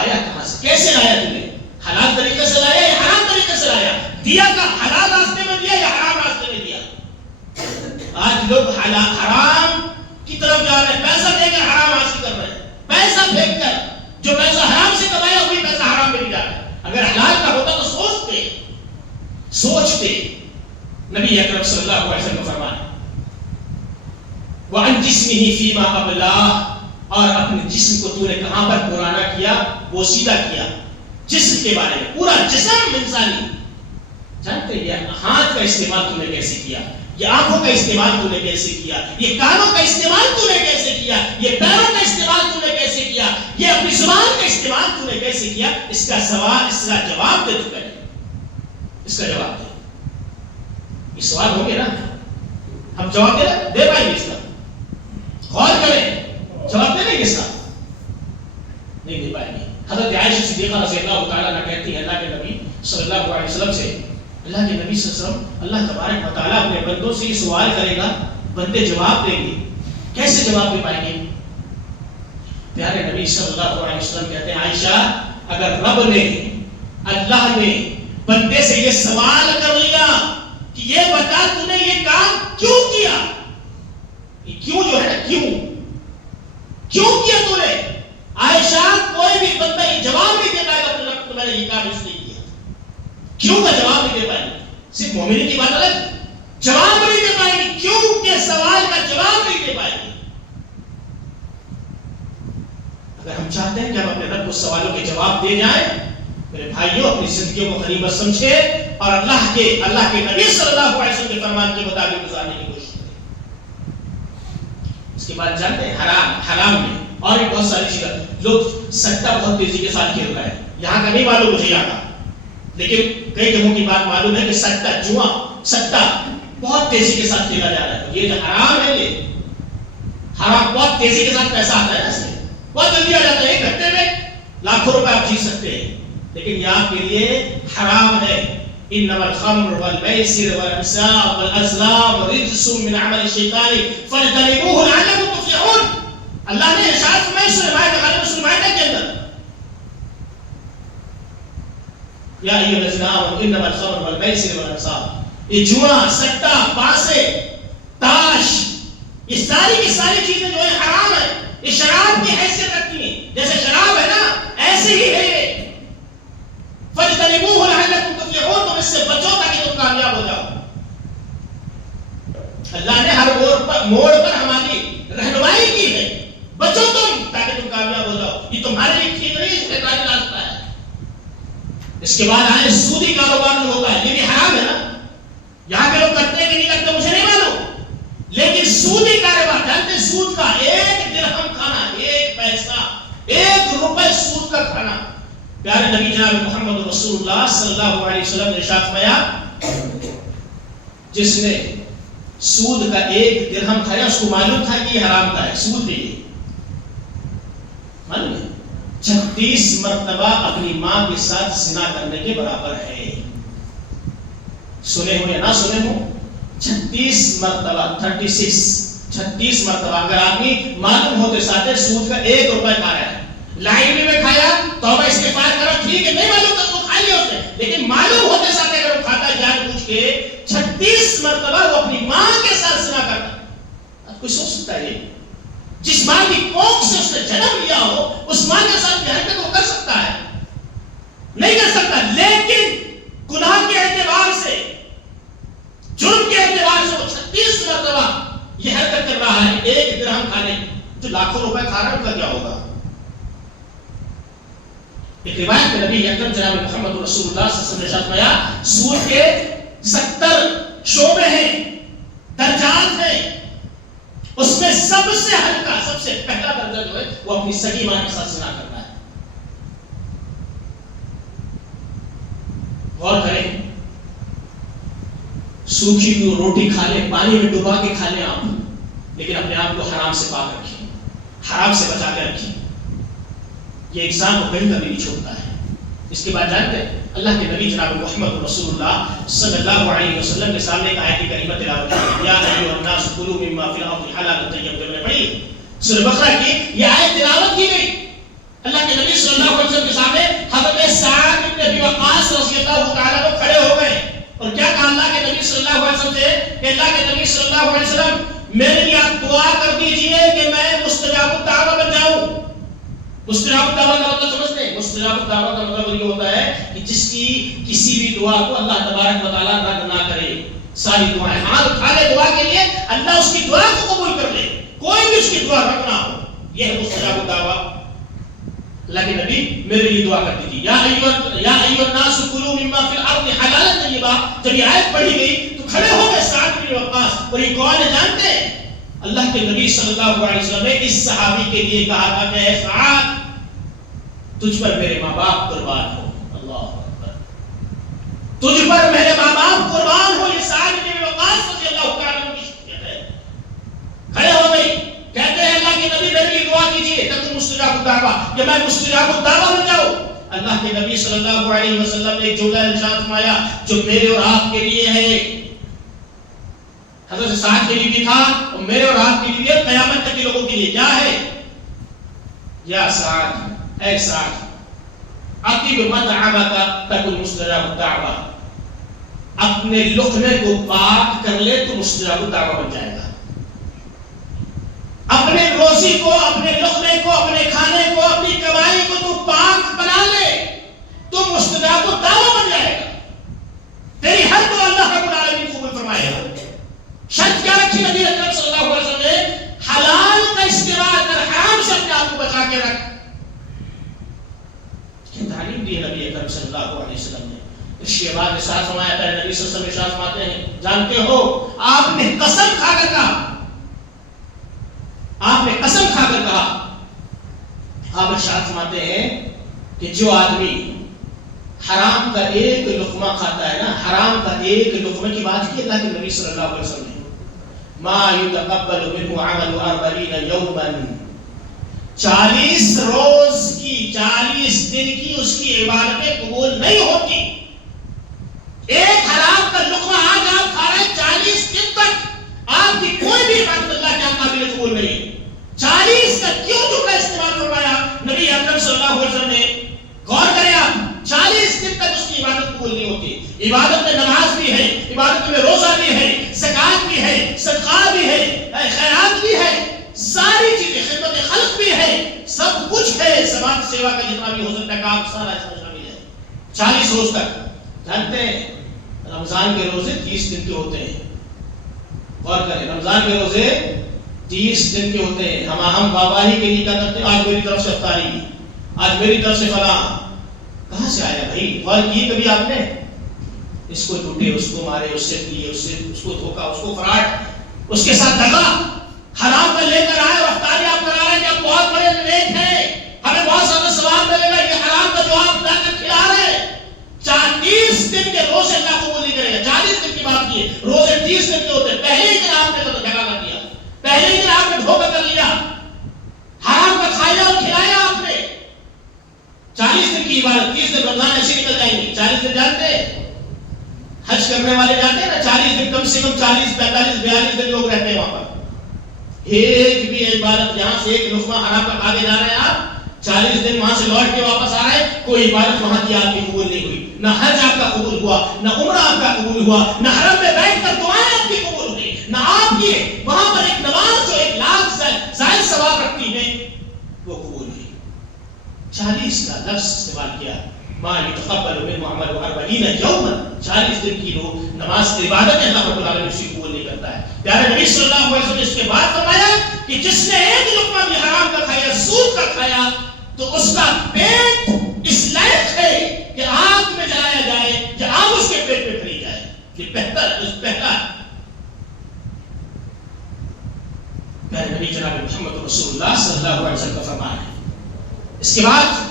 آیا کہاں سے، کیسے آیا تو نے، حلال طریقے سے لایا یا حرام طریقے سے لایا، دیا کا حلال راستے میں دیا یا حرام راستے میں دیا۔ آج لوگ حرام کی طرف جا رہے ہیں، پیسہ دے کر حرام حاصل کر رہے ہیں، پیسہ پھینک کر، جو پیسہ حرام سے کمایا وہی پیسہ حرام میں بھی جا رہا ہے۔ اگر حلال کا ہوتا تو سوچتے نبی اکرم صلی اللہ علیہ وسلم کا فرمان، وَعَنْ جِسْمِهِ فِيمَا أَبْلَاهُ، اور اپنے جسم کو تو نے کہاں پر پرانا کیا، وہ سیدھا کیا، جسم کے بارے میں، پورا جسم انسانی، جانتے ہیں یہ ہاتھ کا استعمال تو نے کیسے کیا، یہ آنکھوں کا استعمال تو نے کیسے کیا، یہ کانوں کا استعمال تو نے کیسے کیا، یہ پیروں کا استعمال تو نے کیسے کیا، یہ اپنی زبان کا استعمال تو نے کیسے کیا، اس کا سوال، اس کا جواب دے تو پہلے، اس کا جواب دے، یہ سوال ہوں گے نا، ہم جواب دے پائیں گے اس کا، غور کریں، جواب دے نہیں اس کا، نہیں دے پائیں گے۔ حضرت عائشہ صدیقہ رضی اللہ تعالیٰ عنہ کہتی ہے اللہ کے نبی صلی اللہ علیہ وسلم سے، اللہ کے نبی صلی اللہ علیہ وسلم، اللہ تبارک و تعالیٰ اپنے بندوں سے یہ سوال کرے گا، بندے جواب دیں گے، کیسے جواب دے پائیں گے؟ پیارے نبی صلی اللہ علیہ وسلم کہتے ہیں عائشہ، اگر رب نے، اللہ نے بندے سے یہ سوال کر لیا کہ یہ بتا تو نے یہ کام کیوں کیا، یہ کیوں جو ہے نا، کیوں کیا تو نے، عائشہ کوئی بھی بندہ یہ جواب نہیں دے پائے گا اپنے رب کو میں نے یہ کام اس لیے کیا، کیوں کا جواب نہیں دے پائے گا، صرف مومنین کی بات الگ، جواب نہیں دے پائے گی، کیوں کے سوال کا جواب نہیں دے پائے گی۔ اگر ہم چاہتے ہیں کہ ہم اپنے رب کو سوالوں کے جواب دے جائیں، میرے بھائیوں اپنی زندگیوں کو غنیمت سمجھے اور اللہ کے نبی صلی اللہ علیہ وسلم کے فرمان کے مطابق گزارنے کی کوشش کریں۔ اس کے بعد جانتے ہیں حرام میں اور بھی بہت ساری چیزیں، لوگ سٹہ بہت تیزی کے ساتھ کھیل رہے ہیں، یہاں کا نہیں معلوم مجھے یہاں کا، لیکن کئی جگہوں کی بات معلوم ہے کہ سٹہ بہت تیزی کے ساتھ کھیلا جا رہا ہے، یہ جو حرام ہے، یہ حرام بہت تیزی کے ساتھ پیسہ آتا ہے نا، بہت جلدی آ جاتا ہے، ایک گھنٹے میں لاکھوں روپے آپ جیت سکتے ہیں، لیکن یہ آپ کے لیے حرام ہے۔ انما الخمر والمیسر والانصاب والازلام رجس من عمل الشیطان فاجتنبوه لعلکم تفلحون، اللہ نے ارشاد فرمایا سورہ مائدہ کے اندر، یا ایھا الذین آمنوا انما الخمر والمیسر والانصاب، یہ جوا، سٹہ، پاسے، تاش، یہ ساری کی ساری چیزیں جو ہے حرام ہے، یہ شراب کی حیثیت رکھتی ہیں، جیسے شراب ہے نا ایسے ہی ہے یہ، فَاجْتَنِبُوهُ لَعَلَّكُمْ تُفْلِحُونَ، تم اس سے بچو تاکہ تم کامیاب ہو جاؤ۔ اللہ نے ہر موڑ پر ہماری رہنمائی کی ہے، بچو تم تاکہ تم کامیاب ہو جاؤ، یہ تمہارے لیے ٹھیک نہیں، شیطانی راستہ ہے۔ اس کے بعد آئے سودی کاروبار جو ہوتا ہے، یہ بھی حرام ہے نا، یہاں کے لوگ کرتے ہیں کہ نہیں کرتے مجھے نہیں معلوم، لیکن سودی کاروبار، جانتے سود کا، ایک درہم کھانا، ایک پیسہ، ایک روپے سود کا کھانا، پیارے نبی جناب محمد رسول اللہ صلی اللہ علیہ وسلم نے ارشاد فرمایا، جس نے سود کا ایک درہم کھایا اس کو معلوم تھا کہ یہ حرام کا ہے، سود ہے یہ، معلوم ہے 36 مرتبہ اپنی ماں کے ساتھ زنا کرنے کے برابر ہے، سنے ہو یا نہ سنے ہو، 36 مرتبہ 36 مرتبہ، اگر آدمی معلوم ہوتے ساتھ سود کا 1 روپے کھا رہا ہے، لائبریری میں کھایا توبہ استغفار کرو ٹھیک ہے، نہیں معلوم تو کھا لیا اس نے، لیکن معلوم ہوتے ساتھ اگر وہ کھاتا ہے جان بوجھ کے 36 مرتبہ وہ اپنی ماں کے ساتھ زنا کرتا ہے، اب کوئی سوچ سکتا ہے یہ جس ماں کی کوکھ سے اس نے جنم لیا ہو اس ماں کے ساتھ حرکت وہ کر سکتا ہے؟ نہیں کر سکتا، لیکن گناہ کے اعتبار سے، جرم کے اعتبار سے وہ 36 مرتبہ یہ حرکت کر رہا ہے، 1 درہم کھانے، جو لاکھوں روپے کھا رہا ہے ان کا کیا ہوگا؟ ایک روایت میں نبی اکرم جناب محمد رسول اللہ صلی اللہ علیہ وسلم نے ارشاد فرمایا، سود کے 70 شعبے ہیں، درجات ہیں، اس میں سب سے ہلکا، سب سے پہلا درجہ جو ہے وہ وہ اپنی سگی ماں کے ساتھ زنا کرنا ہے. غور کریں، سوکھی ہوئی روٹی کھا لیں، پانی میں ڈبا کے کھا لیں آپ، لیکن اپنے آپ کو حرام سے پاک رکھیں، حرام سے بچا کے رکھیں. یہ انسان کو کہیں کبھی نہیں چھوڑتا ہے. اس کے بعد جانتے ہیں اللہ کے نبی جناب محمد رسول اللہ صلی اللہ علیہ وسلم کے سامنے ایک آیت کریمہ تلاوت کی، یا ایھا الناس کلوا مما فی الارض حلالا طیبا. جو نے پڑھی سورہ بقرہ کی یہ آیت تلاوت کی گئی. اللہ کے نبی صلی اللہ علیہ وسلم کے سامنے حضرت سعد بن ابی وقاص رضی اللہ تعالیٰ عنہ کھڑے ہو گئے اور کیا کہا اللہ کے نبی صلی اللہ علیہ وسلم سے کہ اللہ کے نبی صلی اللہ علیہ وسلم میرے لیے آپ دعا کر دیجئے کہ میں مستجاب الدعوہ بن جاؤں. مستجاب الدعوہ کا مطلب سمجھتے ہیں؟ مستجاب الدعوہ کا مطلب یہ ہوتا ہے کہ جس کی کسی بھی دعا کو اللہ تبارک و تعالیٰ رد نہ کرے. ساری دعائیں ہاتھ اٹھا لے دعا کے لیے، اللہ اس کی دعا کو قبول کر لے، کوئی بھی اس کی دعا رد نہ ہو. یہ ہے مستجاب الدعوہ. اللہ کے نبی میرے لیے دعا کر دیجیے، یا ایھا الناس کلوا مما فی الارض حلالا طیبا. جب یہ آیت پڑھی گئی تو کھڑے ہو گئے سعد بن وقاص. اور یہ کون ہے جانتے ہیں؟ اللہ کے نبی صلی اللہ علیہ وسلم نے اس صحابی کے لیے کہا تھا کہ اے سعد تجھ پر میرے ماں باپ قربان ہو. اللہ اکبر. تجھ پر میرے ماں باپ قربان ہو. یہ سعد بن وقاص رضی اللہ تعالیٰ عنہ کی شخصیت ہے. کھڑے ہو گئی، کہتے ہیں اللہ کے نبی میرے لیے دعا کیجیے تاکہ مستجاب الدعوہ، کہ میں مستجاب الدعوہ بن جاؤں. اللہ کے نبی صلی اللہ علیہ وسلم نے ایک جملہ ارشاد فرمایا جو میرے اور آپ کے لیے ہے. حضرت سعد کے لیے بھی تھا اور میرے اور آپ کے لیے، قیامت تک کے لوگوں کے لیے. کیا ہے؟ یا سعد، اے سعد، اطیب مطعمک تکن مستجاب الدعوہ. اپنے لقمے کو پاک کر لے تو مستجاب الدعوہ بن جائے گا. اپنے روزی کو، اپنے لقمے کو، اپنے کھانے کو، اپنی کمائی کو تو پاک بنا لے تو مستجاب الدعوہ بن جائے گا. تیری ہر دعا اللہ رب العالمین قبول فرمائے گا. شرط کیا رکھی نبی اکرم صلی اللہ علیہ وسلم نے؟ حلال کا استعمال کر، حرام سے اپنے آپ کو بچا کے رکھ. کیا تعلیم دی ہے نبی اکرم صلی اللہ علیہ وسلم نے. اس کے بعد ارشاد فرمایا ہے نبی صلی اللہ علیہ وسلم ارشاد فرماتے ہیں، جانتے ہو آپ نے قسم کھا کر کہا، آپ نے قسم کھا کر کہا، آپ ارشاد فرماتے ہیں کہ جو آدمی حرام کا ایک لقمہ کھاتا ہے نا، حرام کا ایک لقمہ کی بات کی اللہ کے نبی صلی اللہ علیہ وسلم نے، ما یتقبل منه عمل 40 یوما، 40 روز کی، 40 دن کی اس کی عبادتیں قبول نہیں ہوتی. ایک حرام کا لقمہ آج آپ کھا رہے ہیں، 40 دن تک آپ کی کوئی بھی عبادت اللہ کے قابل قبول نہیں. 40 کا کیوں جملہ استعمال فرمایا نبی اکرم صلی اللہ علیہ وسلم نے؟ غور کریں آپ، 40 دن تک اس کی عبادت قبول نہیں ہوتی. عبادت میں نماز بھی ہے، عبادت میں روزہ بھی ہے، زکات بھی ہے، صدقہ بھی ہے، خیرات بھی ہے، ساری چیزیں، خدمت خلق بھی ہے، سب کچھ ہے. سماج سیوا کا جتنا بھی ہو سکتا ہے کام سارا اس میں شامل ہے. 40 روز تک. جانتے ہیں رمضان کے روزے 30 دن کے ہوتے ہیں. غور کریں، رمضان کے روزے 30 دن کے ہوتے ہیں. ہم واہواہی کے لیے کیا کرتے ہیں؟ آج میری طرف سے افطاری، آج میری طرف سے فلاں. کہاں سے آیا بھائی؟ غور کیے کبھی آپ نے؟ اس کو ٹوٹے، اس کو مارے، اس سے کیے، اس کو دھوکا، اس کو فراڈ، اس کے ساتھ دغا، حرام کا لے کر آئے اور افطاری آپ کرا رہے ہیں کہ آپ بہت بڑے نیک ہیں، ہمیں بہت زیادہ ثواب ملے گا. یہ حرام کا جو آپ لا کر کھلا رہے ہیں، 40 دن کے روزے اللہ قبول نہیں کرے گا. 40 دن کی بات کی ہے، روزے 30 دن کے ہوتے ہیں. پہلے ہی دن آپ نے دھگا کر دیا، پہلے ہی دن آپ نے دھوکا کر لیا، حرام کا کھایا اور کھلایا آپ نے. 40 دن کی عبادت، 30 دن رمضان ایسے نکل جائیں گے. 40 دن جانتے ہیں حج کرنے والے جاتے ہیں نا، 40 دن کم سے کم 40 45 42 دن لوگ رہتے ہیں وہاں پر. ایک بھی عبادت، یہاں سے ایک لقمہ حرام کا کھا کے جا رہے ہیں آپ، 40 دن وہاں سے لوٹ کے واپس آ رہے ہیں، کوئی عبادت وہاں کی آپ کی قبول نہیں ہوئی. نہ حج آپ کا قبول ہوا، نہ عمرہ آپ کا قبول ہوا، نہ حرم میں بیٹھ کر دعائیں آپ کی قبول ہوئی، نہ آپ کی وہاں پر ایک نماز جو 1 لاکھ زائد ثواب رکھتی ہے وہ قبول ہوئی. 40 کا لفظ استعمال کیا. ما یتقبل منه عمل 40 یوما، 40 دن کی نماز کی عبادت اللہ رب العالمین اسی قبول نہیں کرتا ہے. پیارے نبی صلی اللہ علیہ وسلم نے اس کے بعد فرمایا کہ جس نے ایک لقمہ بھی حرام کا کھایا، سود کا کھایا، تو اس کا پیٹ اس لائق ہے کہ آگ میں جلایا جائے یا آگ اس کے پیٹ میں پھری جائے. یہ بہتر اس پہلا. پیارے نبی جناب محمد رسول اللہ صلی اللہ اللہ علیہ وسلم کا فرمان ہے. اس کے بعد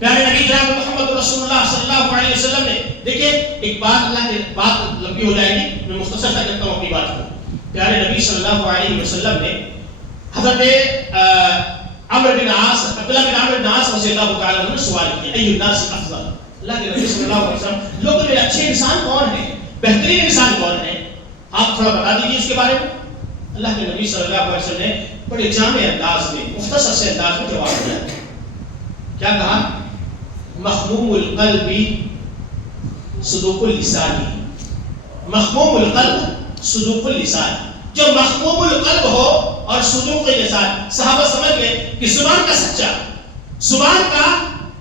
پیارے نبی جناب محمد رسول اللہ صلی اللہ علیہ وسلم نے دیکھیں ایک بات، اللہ کی بات لمبی ہو جائے گی، میں مختصر سا کرتا ہوں اپنی بات کو. پیارے نبی صلی اللہ علیہ وسلم نے حضرت عمرو بن عاص، عبداللہ بن عمرو بن عاص رضی اللہ تعالیٰ عنہ نے سوال کیا، ای الناس افضل، اللہ کے نبی صلی اللہ علیہ وسلم لوگوں میں اچھے انسان کون ہیں، بہترین انسان کون ہیں، آپ تھوڑا بتا دیجیے اس کے بارے میں. اللہ کے نبی صلی اللہ علیہ وسلم نے بڑے جامع انداز میں، مختصر سے انداز میں جواب دیا. کیا کہا؟ مخموم القلب صدوق اللسان. مخموم القلب صدوق اللسان، جو مخموم القلب ہو اور صدوق اللسان. صحابہ سمجھ گئے کہ زبان کا سچا، زبان کا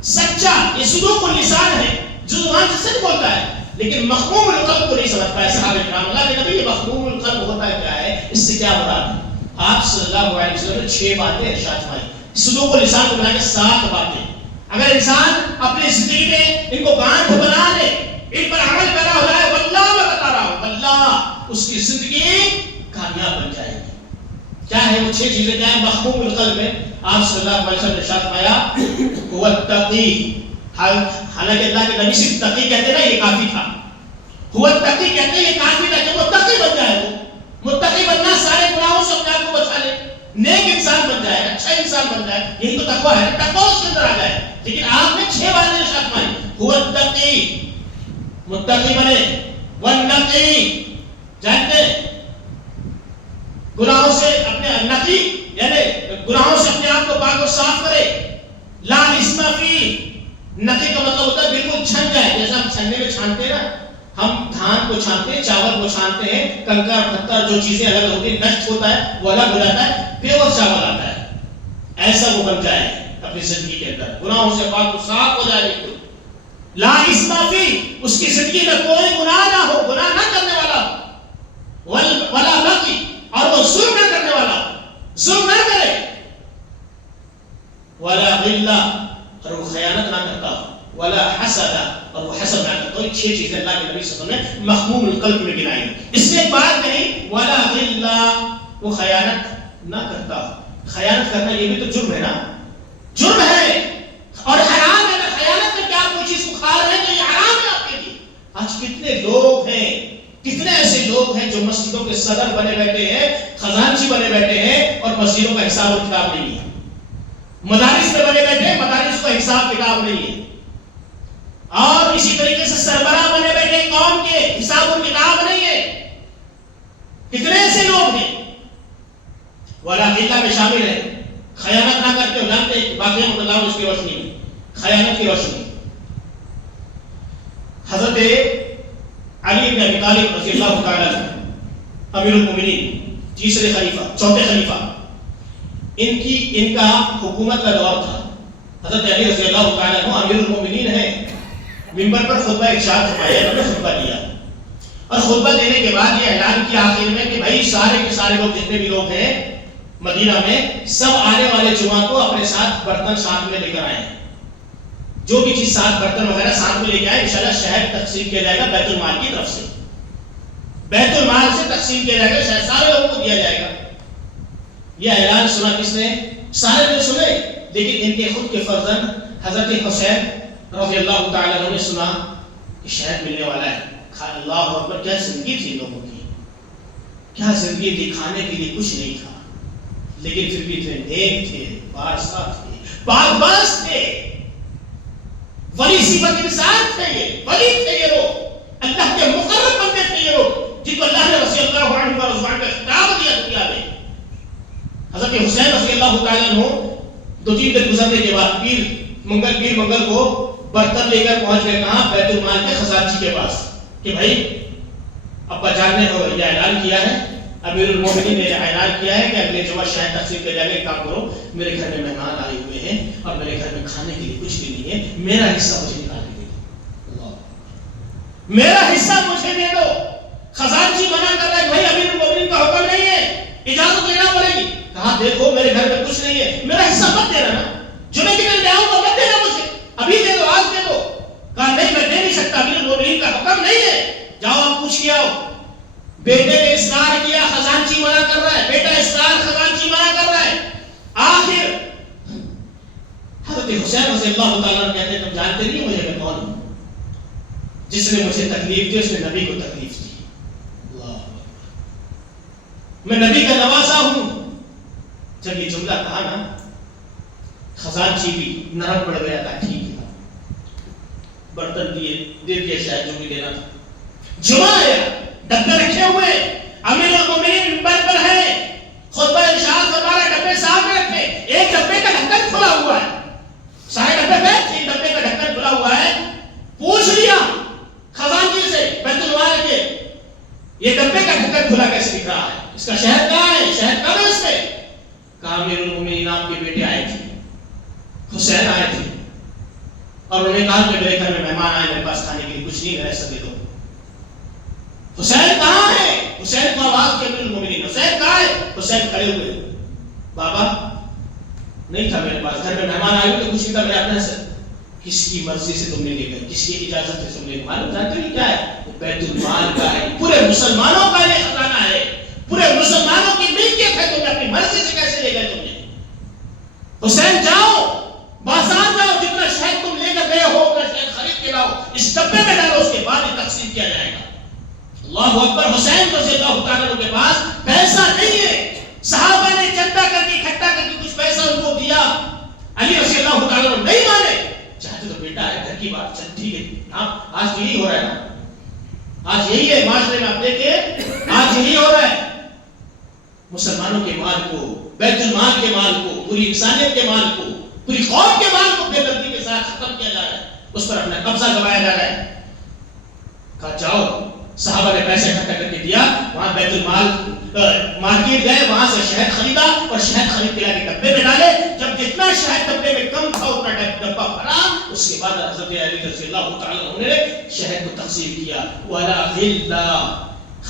سچا یہ صدوق اللسان ہے، جو زبان سے سچ بولتا ہے، لیکن مخموم القلب کو نہیں سمجھ پائے صحابہ کرام. اللہ کے نبی یہ مخموم القلب ہوتا ہے کیا ہے، اس سے کیا مراد ہے؟ آپ صلی اللہ علیہ وسلم نے 6 باتیں ارشاد فرمائی. صدوق اللسان کو بنا کے 7 باتیں. اگر انسان اپنی زندگی میں ان کو گانٹھ بنا لے، ان پر عمل پیدا ہو جائے، واللہ میں بتا رہا ہوں، واللہ اس کی زندگی کامیاب بن جائے گی. کیا ہے وہ 6 چیزیں؟ کیا ہے مخموم القلب میں؟ آپ صلی اللہ علیہ وسلم نے ارشاد فرمایا هو التقی. حالانکہ اللہ کے نبی صرف تقی کہتے نا، یہ کافی تھا. هو التقی کہتے ہیں یہ کافی تھا کہ وہ تقی بن جائے. وہ متقی بننا سارے گناہوں سے اپنے آپ کو بچا لے، نیک انسان بن جائے، اچھا انسان بن جائے، یہی تو تقویٰ ہے. تقویٰ اس کے اندر آ جائے. لیکن آپ نے 6 باتیں ارشاد فرمائی. هو التقی، متقی بنے. والنقی، جانتے گناہوں سے اپنے نقی یعنی گناہوں سے اپنے آپ کو پاک اور صاف کرے. لا اسم فی، نقی کا مطلب ہوتا ہے بالکل چھن جائے. جیسا ہم چھننے میں چھانتے ہیں نا، ہم دھان کو چھانتے ہیں، چاول کو چھانتے ہیں، کنکر پتھر جو چیزیں الگ ہوتی ہیں نشٹ ہوتا ہے، وہ الگ ہو جاتا ہے، پیور چاول آتا ہے. ایسا وہ بن جائے اپنی زندگی کے اندر، گناہوں سے پاک اور صاف ہو جائے بالکل. لا اسم فی، اس کی زندگی میں کوئی گناہ نہ ہو، گناہ نہ کرنے والا ہو. ولا بغی، اور وہ ظلم نہ کرنے والا ہو، ظلم نہ کرے. ولا غلہ، اور وہ خیانت نہ کرتا ہو. ولا حسد، اور وہ حسد نہ کرتا ہو. 6 چیزیں اللہ کے نبی صلی اللہ علیہ وسلم نے مخموم القلب میں گنائی. اس میں ایک بات نہیں ولا غلہ، وہ خیانت نہ کرتا ہو. خیانت کرنا یہ بھی تو جرم ہے نا، جرم ہے اور حرام ہے. اگر خیانت کر کے آپ کوئی چیز کو کھا رہے ہیں تو یہ حرام ہے آپ کے لیے. آج کتنے لوگ ہیں، کتنے ایسے لوگ ہیں جو مسجدوں کے صدر بنے بیٹھے ہیں، خزانچی بنے بیٹھے ہیں، اور مسجدوں کا حساب و کتاب نہیں ہے. مدارس میں بنے بیٹھے ہیں، مدارس کا حساب کتاب نہیں ہے. اور اسی طریقے سے سربراہ بنے بیٹھے قوم کے، حساب و کتاب نہیں ہے. کتنے ایسے لوگ ہیں. ولا غلہ میں شامل ہے، خیانت نہ کرتے ہو. جانتے باقی مطلب اس کی روشنی میں، خیانت کی روشنی. حضرت علی بن ابی طالب رضی اللہ تعالی عنہ امیر المومنین، تیسرے خلیفہ، چوتھے خلیفہ، ان کا حکومت کا دور تھا. حضرت علی رضی اللہ تعالی عنہ امیر المومنین ہیں، منبر پر خطبہ ارشاد فرمایا، انہوں نے خطبہ دیا اور خطبہ دینے کے بعد یہ اعلان کیا آخر میں کہ بھائی سارے کے سارے لوگ جتنے بھی لوگ ہیں مدینہ میں، سب آنے والے جمعہ کو اپنے ساتھ برتن ساتھ میں لے کر آئیں. جو بھی چیز ساتھ برتن وغیرہ ساتھ میں لے کے آئے، انشاءاللہ شہر تقسیم کیا جائے گا بیت المال کی طرف سے. بیت المال سے تقسیم کیا جائے گا، شہر سارے لوگوں کو دیا جائے گا. یہ اعلان سنا کس نے؟ سارے نے سنے، لیکن ان کے خود کے فرزند حضرت حسین رضی اللہ تعالیٰ عنہ نے سنا کہ شہر ملنے والا ہے. اللہ اکبر، کیا زندگی تھی لوگوں کی، کیا زندگی تھی. کھانے کے لیے کچھ نہیں تھا، لیکن پھر بھی تھے نیک تھے، بارسا تھے، پاک باز تھے، ولی صفت انسان تھے. یہ ولی تھے، یہ لوگ اللہ کے مقرب بندے تھے. یہ لوگ جن کو اللہ نے رضی اللہ عنہ و رضوان کا خطاب دیا دنیا میں. حضرت حسین رضی اللہ تعالیٰ عنہ 2-3 دن گزرنے کے بعد پیر منگل کو برتن لے کر پہنچ گئے کہاں؟ بیت المال کے خزانچی کے پاس کہ بھائی ابا جان نے یہ اعلان کیا ہے، امیر المومنین نے اعلان کیا ہے کہ اگلے جمعہ شہر تقسیم کے جائے گا. ایک کام کرو، میرے گھر میں مہمان آئے ہوئے ہیں اور میرے گھر میں کھانے کے لیے کچھ بھی نہیں ہے، میرا حصہ مجھے نکال کے دے دو. میرا حصہ مجھے دے دو. خزانچی منع کر رہا ہے، بھائی امیر المومنین کا حکم نہیں ہے، اجازت لینا پڑے گی. کہا دیکھو میرے گھر میں کچھ نہیں ہے، میرا حصہ مت دینا نا، جمعے کے دن آؤں گا مت دینا مجھے، ابھی دے دو، آج دے دو. کہا نہیں میں دے نہیں سکتا، امیر المومنین کا حکم نہیں ہے. جاؤ آپ پوچھ کے آؤ. بیٹے نے اصرار کیا، خزانچی منع کر رہا ہے، بیٹا اصرار، خزانچی منع کر رہا ہے. آخر حضرت حسین رضی اللہ تعالیٰ عنہ کہتے ہیں تم جانتے نہیں مجھے میں کون ہوں؟ جس نے مجھے تکلیف دی اس نے نبی کو تکلیف دی. اللہ میں نبی کا نواسا ہوں. جب یہ جملہ کہا نا خزانچی بھی نرم پڑ گیا تھا. ٹھیک ہے برتن دیے دے دیا شاید جو بھی دینا تھا. جمعہ آیا ڈبے رکھے ہوئے امیر المومنین منبر پر ہے خطبہ ارشاد فرما رہا ہے ڈبے سامنے رکھے. ایک ڈبے کا ڈھکن کھلا ہوا ہے. سارے ڈبے میں تین ڈبے کا ڈھکن کھلا ہوا ہے. پوچھ لیا خزانچی سے بیت المال کے یہ ڈبے کا ڈھکن کھلا کیسے دکھ رہا ہے؟ اس کا شہد کہاں ہے؟ شہد کب ہے اس میں؟ کہا امیر المومنین آپ کے بیٹے آئے تھے حسین آئے تھے اور انہوں نے کہا کہ میرے گھر میں مہمان آئے میرے پاس کھانے کے لیے کچھ نہیں میرے سب دے دو. حسین کہاں ہے؟ حسین کو آواز کے امیر المومنین حسین کہاں ہے؟ حسین کھڑے ہوئے. بابا نہیں تھا میرے پاس گھر میں مہمان آئے ہوئے تو کچھ نہیں تھا میرے اپنے سے. کس کی مرضی سے تم نے لے گئے؟ کس کی اجازت سے تم نے معلوم جانتے ہو کیا ہے؟ بیت المال کا ہے. پورے مسلمانوں کا یہ خزانہ ہے. پورے مسلمانوں کی ملکیت ہے. تم نے اپنی مرضی سے کیسے لے گئے تم نے؟ حسین جاؤ بازار جاؤ جتنا شہد تم لے کر گئے ہو اتنا شہد خرید کے لاؤ اس ڈبے میں ڈالو اس کے بعد ہی تقسیم کیا جائے گا. اللہ اکبر. حسین رضی اللہ تعالیٰ عنہ کے پاس پیسہ نہیں ہے. صحابہ نے چندہ کر کے اکٹھا کر کے کچھ پیسہ ان کو دیا. علی رضی اللہ تعالیٰ عنہ نہیں مانے. چاہتے تو بیٹا ہے گھر کی بات چل ٹھیک ہے. آج یہی ہو رہا ہے نا. آج یہی ہے معاشرے میں آپ دیکھیں آج یہی ہو رہا ہے. مسلمانوں کے مال کو بیت المال کے مال کو پوری انسانیت کے مال کو پوری قوم کے مال کو بے دردی کے ساتھ ختم کیا جا رہا ہے. اس پر اپنا قبضہ جمایا جا رہا ہے. کہا جاؤ صحابہ نے پیسے اکٹھا کر کے دیا. وہاں بیت المال مارکیٹ گئے وہاں سے شہد خریدا اور شہد خرید کے لا کے ڈبے میں ڈالے. جب جتنا شہد ڈبے میں کم تھا اتنا ڈبہ بھرا. اس کے بعد حضرت علی رضی اللہ تعالی عنہ نے شہد کو تقسیم کیا. ولا غلا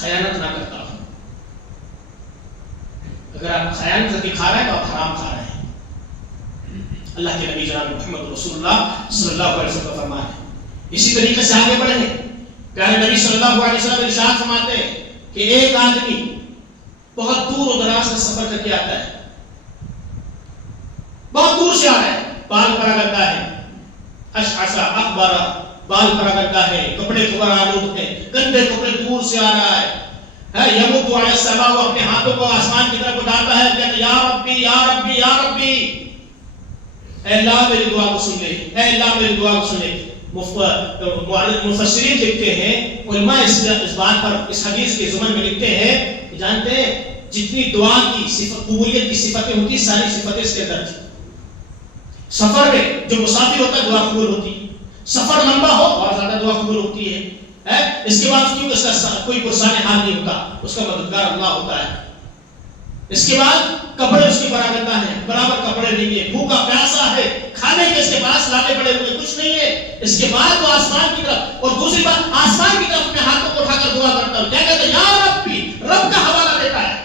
خیانت نہ کرتا ہوں. اگر آپ خیانت کر کے کھا رہے ہیں تو آپ حرام کھا رہے ہیں. اللہ کے نبی جناب محمد رسول اللہ صلی اللہ علیہ وسلم کا فرمان ہے. اسی طریقے سے آگے بڑھیں. پیارے نبی صلی اللہ علیہ وسلم ارشاد فرماتے ہیں کہ ایک آدمی بہت دور و دراز سے سفر کر کے آتا ہے. بہت دور سے آ رہا ہے. بال پڑا کرتا ہے اشعث اکبر بال پڑا کرتا ہے کپڑے کھبر آلود ہیں گندے کپڑے دور سے آ رہا ہے. یمد علی السماء وہ اپنے ہاتھوں کو آسمان کی طرف اٹھاتا ہے کہتا ہے یا ربی یا ربی یا ربی. اے اللہ میری دعا کو سن لے. اے اللہ میری دعا کو سن لے. مفسرین لکھتے ہیں علماء اس بات پر اس حدیث کے ضمن میں لکھتے ہیں کہ جانتے ہیں جتنی دعا کی صفت قبولیت کی صفتیں ہوتی ساری صفتیں اس کے اندر تھی. سفر میں جو مسافر ہوتا ہے دعا قبول ہوتی. سفر لمبا ہو اور زیادہ دعا قبول ہوتی ہے. اس کے بعد کیونکہ اس کا کوئی پرسان حال نہیں ہوتا اس کا مددگار اللہ ہوتا ہے. اس کے بعد کپڑے اس کی برابر ہیں برابر کپڑے نہیں ہے. بھوکا پیاسا ہے کھانے کے اس کے پاس لانے پڑے ہوئے کچھ نہیں ہے. اس کے بعد وہ آسمان کی طرف اور دوسری بات آسمان کی طرف اپنے ہاتھوں کو اٹھا کر دعا کرتا ہوں. کیا کہتا ہے یا ربی. رب کا حوالہ دیتا ہے.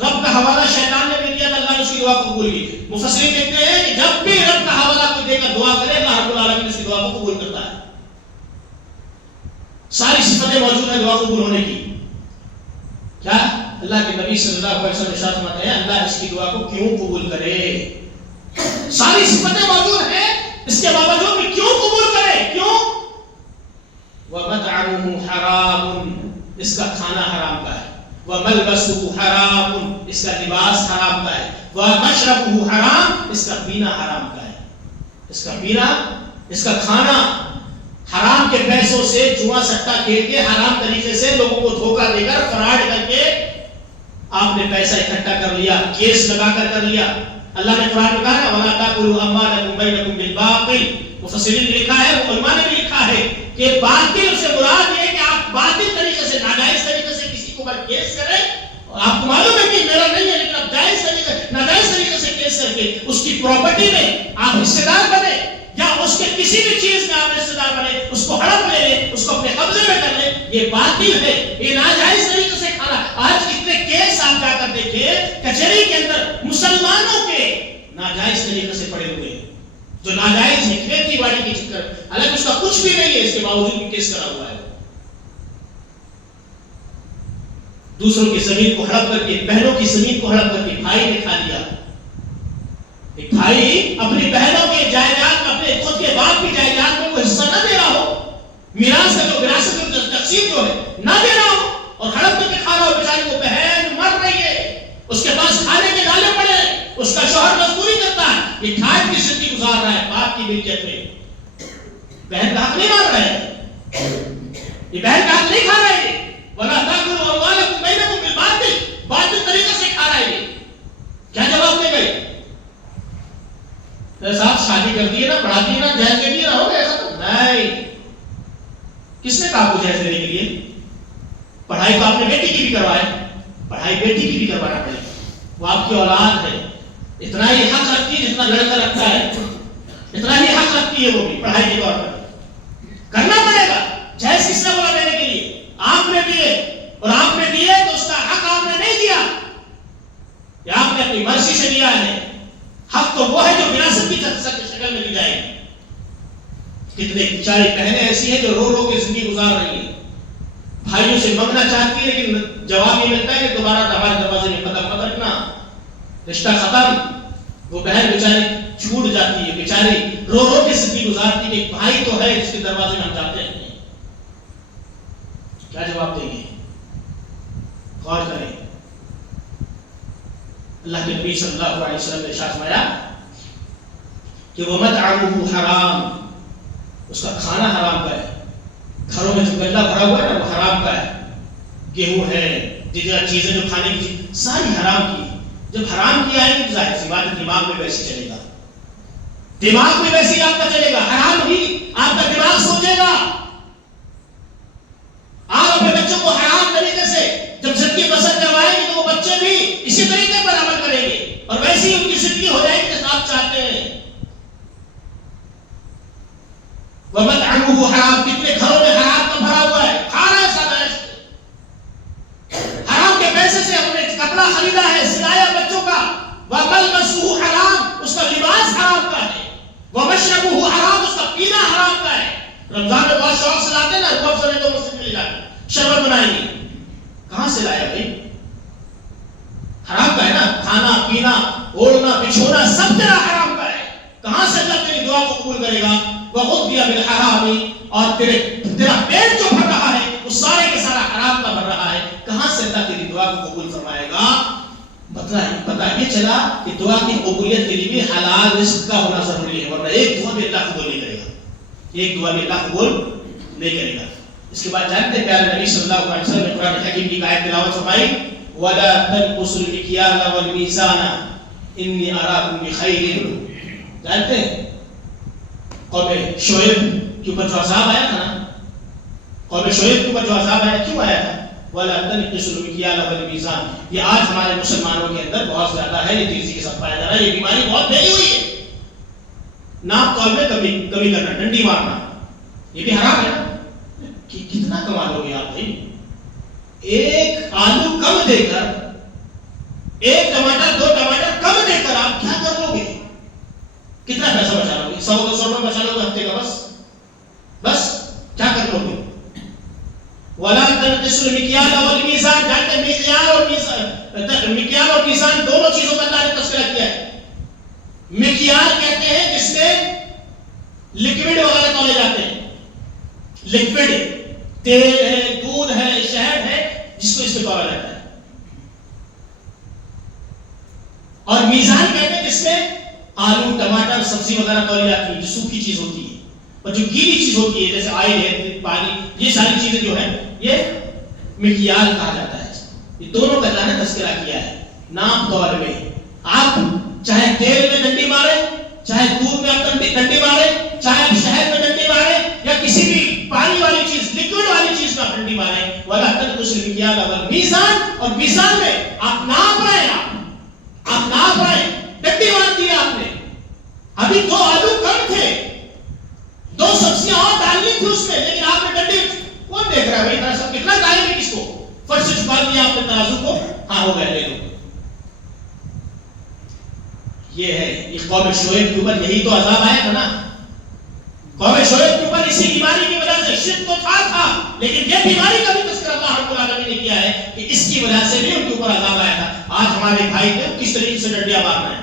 رب کا حوالہ شیطان نے بھی دیا تو اللہ نے اس کی دعا کو قبول کی. مفسرین کہتے ہیں کہ جب بھی رب کا حوالہ کوئی دے کر دعا کرے اللہ رب العالمین اس کی دعا کو قبول کرتا ہے. ساری صفتیں موجود ہیں دعا قبول ہونے کی. کیا اللہ کے نبی صلی اللہ علیہ وسلم ارشاد فرماتے ہیں اللہ اس کی دعا کو کیوں قبول کرے. ساری صفتیں موجود ہیں اس کے باوجود بھی کیوں قبول کرے. کیوں؟ وَمَطْعَمُهُ حَرَامٌ اس کا کھانا حرام کا ہے. وَمَلْبَسُهُ حَرَامٌ اس کا لباس حرام کا ہے. وَمَشْرَبُهُ حرام اس کا پینا حرام کا ہے. اس کا پینا اس کا کھانا حرام کے پیسوں سے جوا سٹا کھیل کے حرام طریقے سے لوگوں کو دھوکہ دے کر فراڈ کر کے آپ نے پیسہ اکٹھا کر لیا کیس لگا کر لیا. اللہ نے قرآن میں کہا نا وَلَا تَأْكُلُوا أَمْوَالَكُمْ بَيْنَكُمْ بِالْبَاطِلِ. مفسرین نے لکھا ہے علماء نے بھی لکھا ہے کہ باطل سے مراد یہ کہ آپ باطل طریقے سے ناجائز طریقے سے کسی کو بل کیس کریں. آپ کو معلوم ہے کہ میرا نہیں ہے لیکن آپ جائز طریقے ناجائز طریقے سے کیس کر کے اس کی پراپرٹی میں آپ حصے دار بنے یا اس کے کسی بھی چیز میں آپ حصے دار بنے اس کو ہڑپ لے لیں اس کو اپنے قبضے میں کر لیں. یہ باطل ہے. یہ ناجائز طریقے سے کھانا. آج کتنے کیس آپ جا کر دیکھیں کچہری کے اندر مسلمانوں کے ناجائز طریقے سے پڑے ہوئے ہیں جو ناجائز ہے کھیتی باڑی کے چکر حالانکہ اس کا کچھ بھی نہیں ہے اس کے باوجود بھی کیس کرا ہوا ہے. دوسروں کی زمین کو ہڑپ کر کے بہنوں کی زمین کو ہڑپ کر کے بھائی نے کھا لیا. ایک بھائی اپنی بہنوں کے جائیداد میں، اپنے خود کے باپ کی جائیداد میں وہ حصہ نہ دے رہا ہو، میراث کا جو وراثت کی تقسیم جو ہے نہ دے رہا ہو، اور ہڑپ کر کے کھا رہا ہو، بیچاری وہ بہن مر رہی ہے، اس کے پاس کھانے کے ڈالے پڑے، اس کا شوہر مزدوری کرتا ہے، یہ ٹھاٹ کی زندگی گزار رہا ہے باپ کی ملکیت میں، بہن کا حق نہیں مار رہا ہے، یہ بہن کا حق نہیں کھا رہا ہے، وَلَا تَأْكُلُوا أَمْوَالَكُمْ بَيْنَكُمْ بِالْبَاطِلِ، باطل طریقے سے کھا رہا ہے یہ. کیا جواب دے گئے؟ صاحب شادی کر دیے نا، پڑھا دیے نا، جہیز دے دیے نا، ہو گیا ختم. نہیں، کس نے کہا آپ کو جہیز دینے کے لیے؟ پڑھائی تو آپ نے بیٹی کی بھی کروائے، پڑھائی بیٹی کی بھی کروانا پڑے، وہ آپ کی اولاد ہے، اتنا ہی حق رکھتی ہے جتنا لڑکا رکھتا ہے، اتنا ہی حق رکھتی ہے وہ بھی پڑھائی کے طور پر. کرنا پڑے گا. جہیز کس نے بولا دینے کے لیے؟ آپ نے دیے، اور آپ نے دیے تو اس کا حق آپ نے نہیں دیا، کہ آپ نے اپنی مرضی سے دیا ہے. حق تو وہ ہے جو وراثت کی شکل میں دی جائے گی. کتنے بیچاری بہنیں ایسی ہیں جو رو رو کے زندگی گزار رہی ہیں، بھائیوں سے مانگنا چاہتی ہے لیکن جواب یہ ملتا ہے کہ دوبارہ ہمارے دروازے میں قدم مت رکھنا، رشتہ ختم. وہ بہن بیچاری چھوٹ جاتی ہے، بیچاری رو رو کے زندگی گزارتی ہے کہ ایک بھائی تو ہے جس کے دروازے میں ہم جاتے ہیں. کیا جواب دیں گے؟ غور کریں. اللہ کے نبی صلی اللہ علیہ وسلم نے ارشاد فرمایا کہ وَمَطْعَمُهُ حرام، اس کا کھانا حرام کا ہے. گھروں میں جو غلہ بھرا ہوا ہے نا وہ حرام کا ہے، گیہوں ہے، دیگر چیزیں جو کھانے کی چیز ساری حرام کی. جب حرام کیا ہے تو ظاہر سی بات ہے دماغ میں ویسے چلے گا، دماغ میں ویسے آپ کا چلے گا، حرام ہی آپ کا دماغ سوچے گا. آپ اپنے بچوں کو حرام طریقے سے جب زندگی بسر کروائیں گے تو وہ بچے بھی اسی طریقے پر عمل کریں گے اور ویسی ان کی زندگی ہو جائے گی جیسا آپ چاہتے ہیں. وَمَطْعَمُهُ حرام، کتنے گھروں میں حرام کا بھرا ہوا ہے، کھا رہا ہے سادہ حرام کے پیسے سے ہم نے کپڑا خریدا ہے، سلایا بچوں کا. وَمَلْبَسُهُ حرام، اس کا لباس حرام کا ہے. وَمَشْرَبُهُ حرام، اس کا پینا حرام کا ہے. رمضان میں بہت شوق سے لاتے ہیں نا، روح سے تو مسجد میں جاتے شربت بنائیں گے، کہاں سے لایا بھائی؟ حرام کا ہے نا. کھانا پینا اوڑھنا بچھونا سب تیرا حرام کا ہے. کہاں سے اللہ تیری دعا کو قبول کرے گا؟ وَغُذِّيَ بِالْحَرَامِ، اور تیرا پیٹ جو بھر رہا ہے وہ سارے کے سارا حرام کا بھر رہا ہے. کہاں سے اللہ تیری دعا کو قبول فرمائے گا؟ پتہ یہ چلا کہ دعا کی قبولیت کے لیے بھی حلال رزق کا ہونا ضروری ہے، ورنہ ایک دعا بھی اللہ قبول نہیں کرے گا، ایک دعا بھی اللہ قبول نہیں کرے گا. اس کے بعد جانتے ہیں پیارے نبی صلی اللہ علیہ وسلم نے قرآن حکیم کی آیت تلاوت فرمائی وَلَا تَنْقُصُوا الْمِكْيَالَ وَالْمِيزَانَ إِنِّي أَرَاكُمْ بِخَيْرٍ. جانتے ہیں قوم شعیب کے اوپر جو عذاب آیا تھا نا، قوم شعیب کے اوپر جو عذاب آیا کیوں آیا تھا؟ وَلَا تَنْقُصُوا الْمِكْيَالَ وَالْمِيزَانَ. یہ آج ہمارے مسلمانوں کے اندر بہت زیادہ ہے، یہ تیزی کے ساتھ پایا جا رہا ہے، یہ بیماری بہت پھیلی ہوئی ہے. ناپ تول میں کمی کرنا، ڈنڈی مارنا، یہ بھی حرام ہے نا. کہ کتنا کما لو گے آپ بھائی؟ ایک آلو کم دے کر، ایک ٹماٹر 2 ٹماٹر کم دے کر آپ کیا کر لو گے؟ کتنا پیسہ بچا لو گے؟ 100-200 روپے بچا لو گے ہفتے کا، بس کیا کر لو گے؟ وَلَا تَنْقِصُوا الْمِكْيَالَ وَالْمِيزَانَ. جانتے ہیں مکیال اور میزان دونوں چیزوں کا اللہ نے تذکرہ کیا ہے. مکیال کہتے ہیں جس میں لکوڈ وغیرہ تولے جاتے ہیں، لکوڈ تیل ہے، دودھ ہے، شہد ہے، جس کو اس میں تولا جاتا ہے. اور میزان کہتے ہیں جس میں آلو ٹماٹر سبزی وغیرہ تولی جاتی ہے، جو سوکھی چیز ہوتی ہے، اور جو گیلی چیز ہوتی ہے جیسے آئل ہے، پانی، یہ ساری چیزیں جو ہیں یہ مکیال کہا جاتا ہے. یہ دونوں کا اللہ نے تذکرہ کیا ہے. ناپ تول میں آپ چاہے تیل میں ڈنڈی مارے، چاہے دودھ میں آپ ڈنڈی مارے، چاہے آپ شہد میں ڈنڈی مارے، یا کسی بھی پانی والی چیز، لکوڈ والی چیز میں آپ ڈنڈی مارے. وَلَا تَنْقُصُوا الْمِكْيَالَ وَالْمِيزَانَ، اور میزان میں آپ ناپ رہے ہیں، آپ ناپ رہے ہیں، ڈنڈی مار دی آپ نے. ابھی 2 آلو کم تھے، 2 سبزیاں اور ڈالنی تھی اس میں، لیکن آپ نے ڈنڈی، کون دیکھ رہا ہے بھائی؟ اتنا سب کتنا ڈالیں گے کس کو؟ فرش سے چھپا دیا آپ نے ترازو کو، ہاں ہو گئے، لے لو. یہ ہے یہ قوم شعیب کے اوپر یہی تو عذاب آیا تھا نا. قوم شعیب کے اوپر اسی بیماری کی وجہ سے، شرک تو تھا لیکن یہ بیماری کا بھی تذکرہ اللہ رب العالمین نے کیا ہے کہ اس کی وجہ سے بھی ان کے اوپر عذاب آیا تھا. آج ہمارے بھائی نے کس طریقے سے ڈنڈیاں مار رہے ہیں،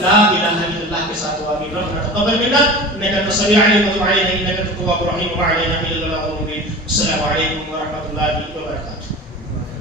لا الہ الا اللہ کے ساتھ آمین. ربنا تقبل منا انك انت السميع العليم وتب علينا انك انت التواب الرحيم وعلينا الى الله المبين. السلام علیکم ورحمۃ اللہ وبرکاتہ.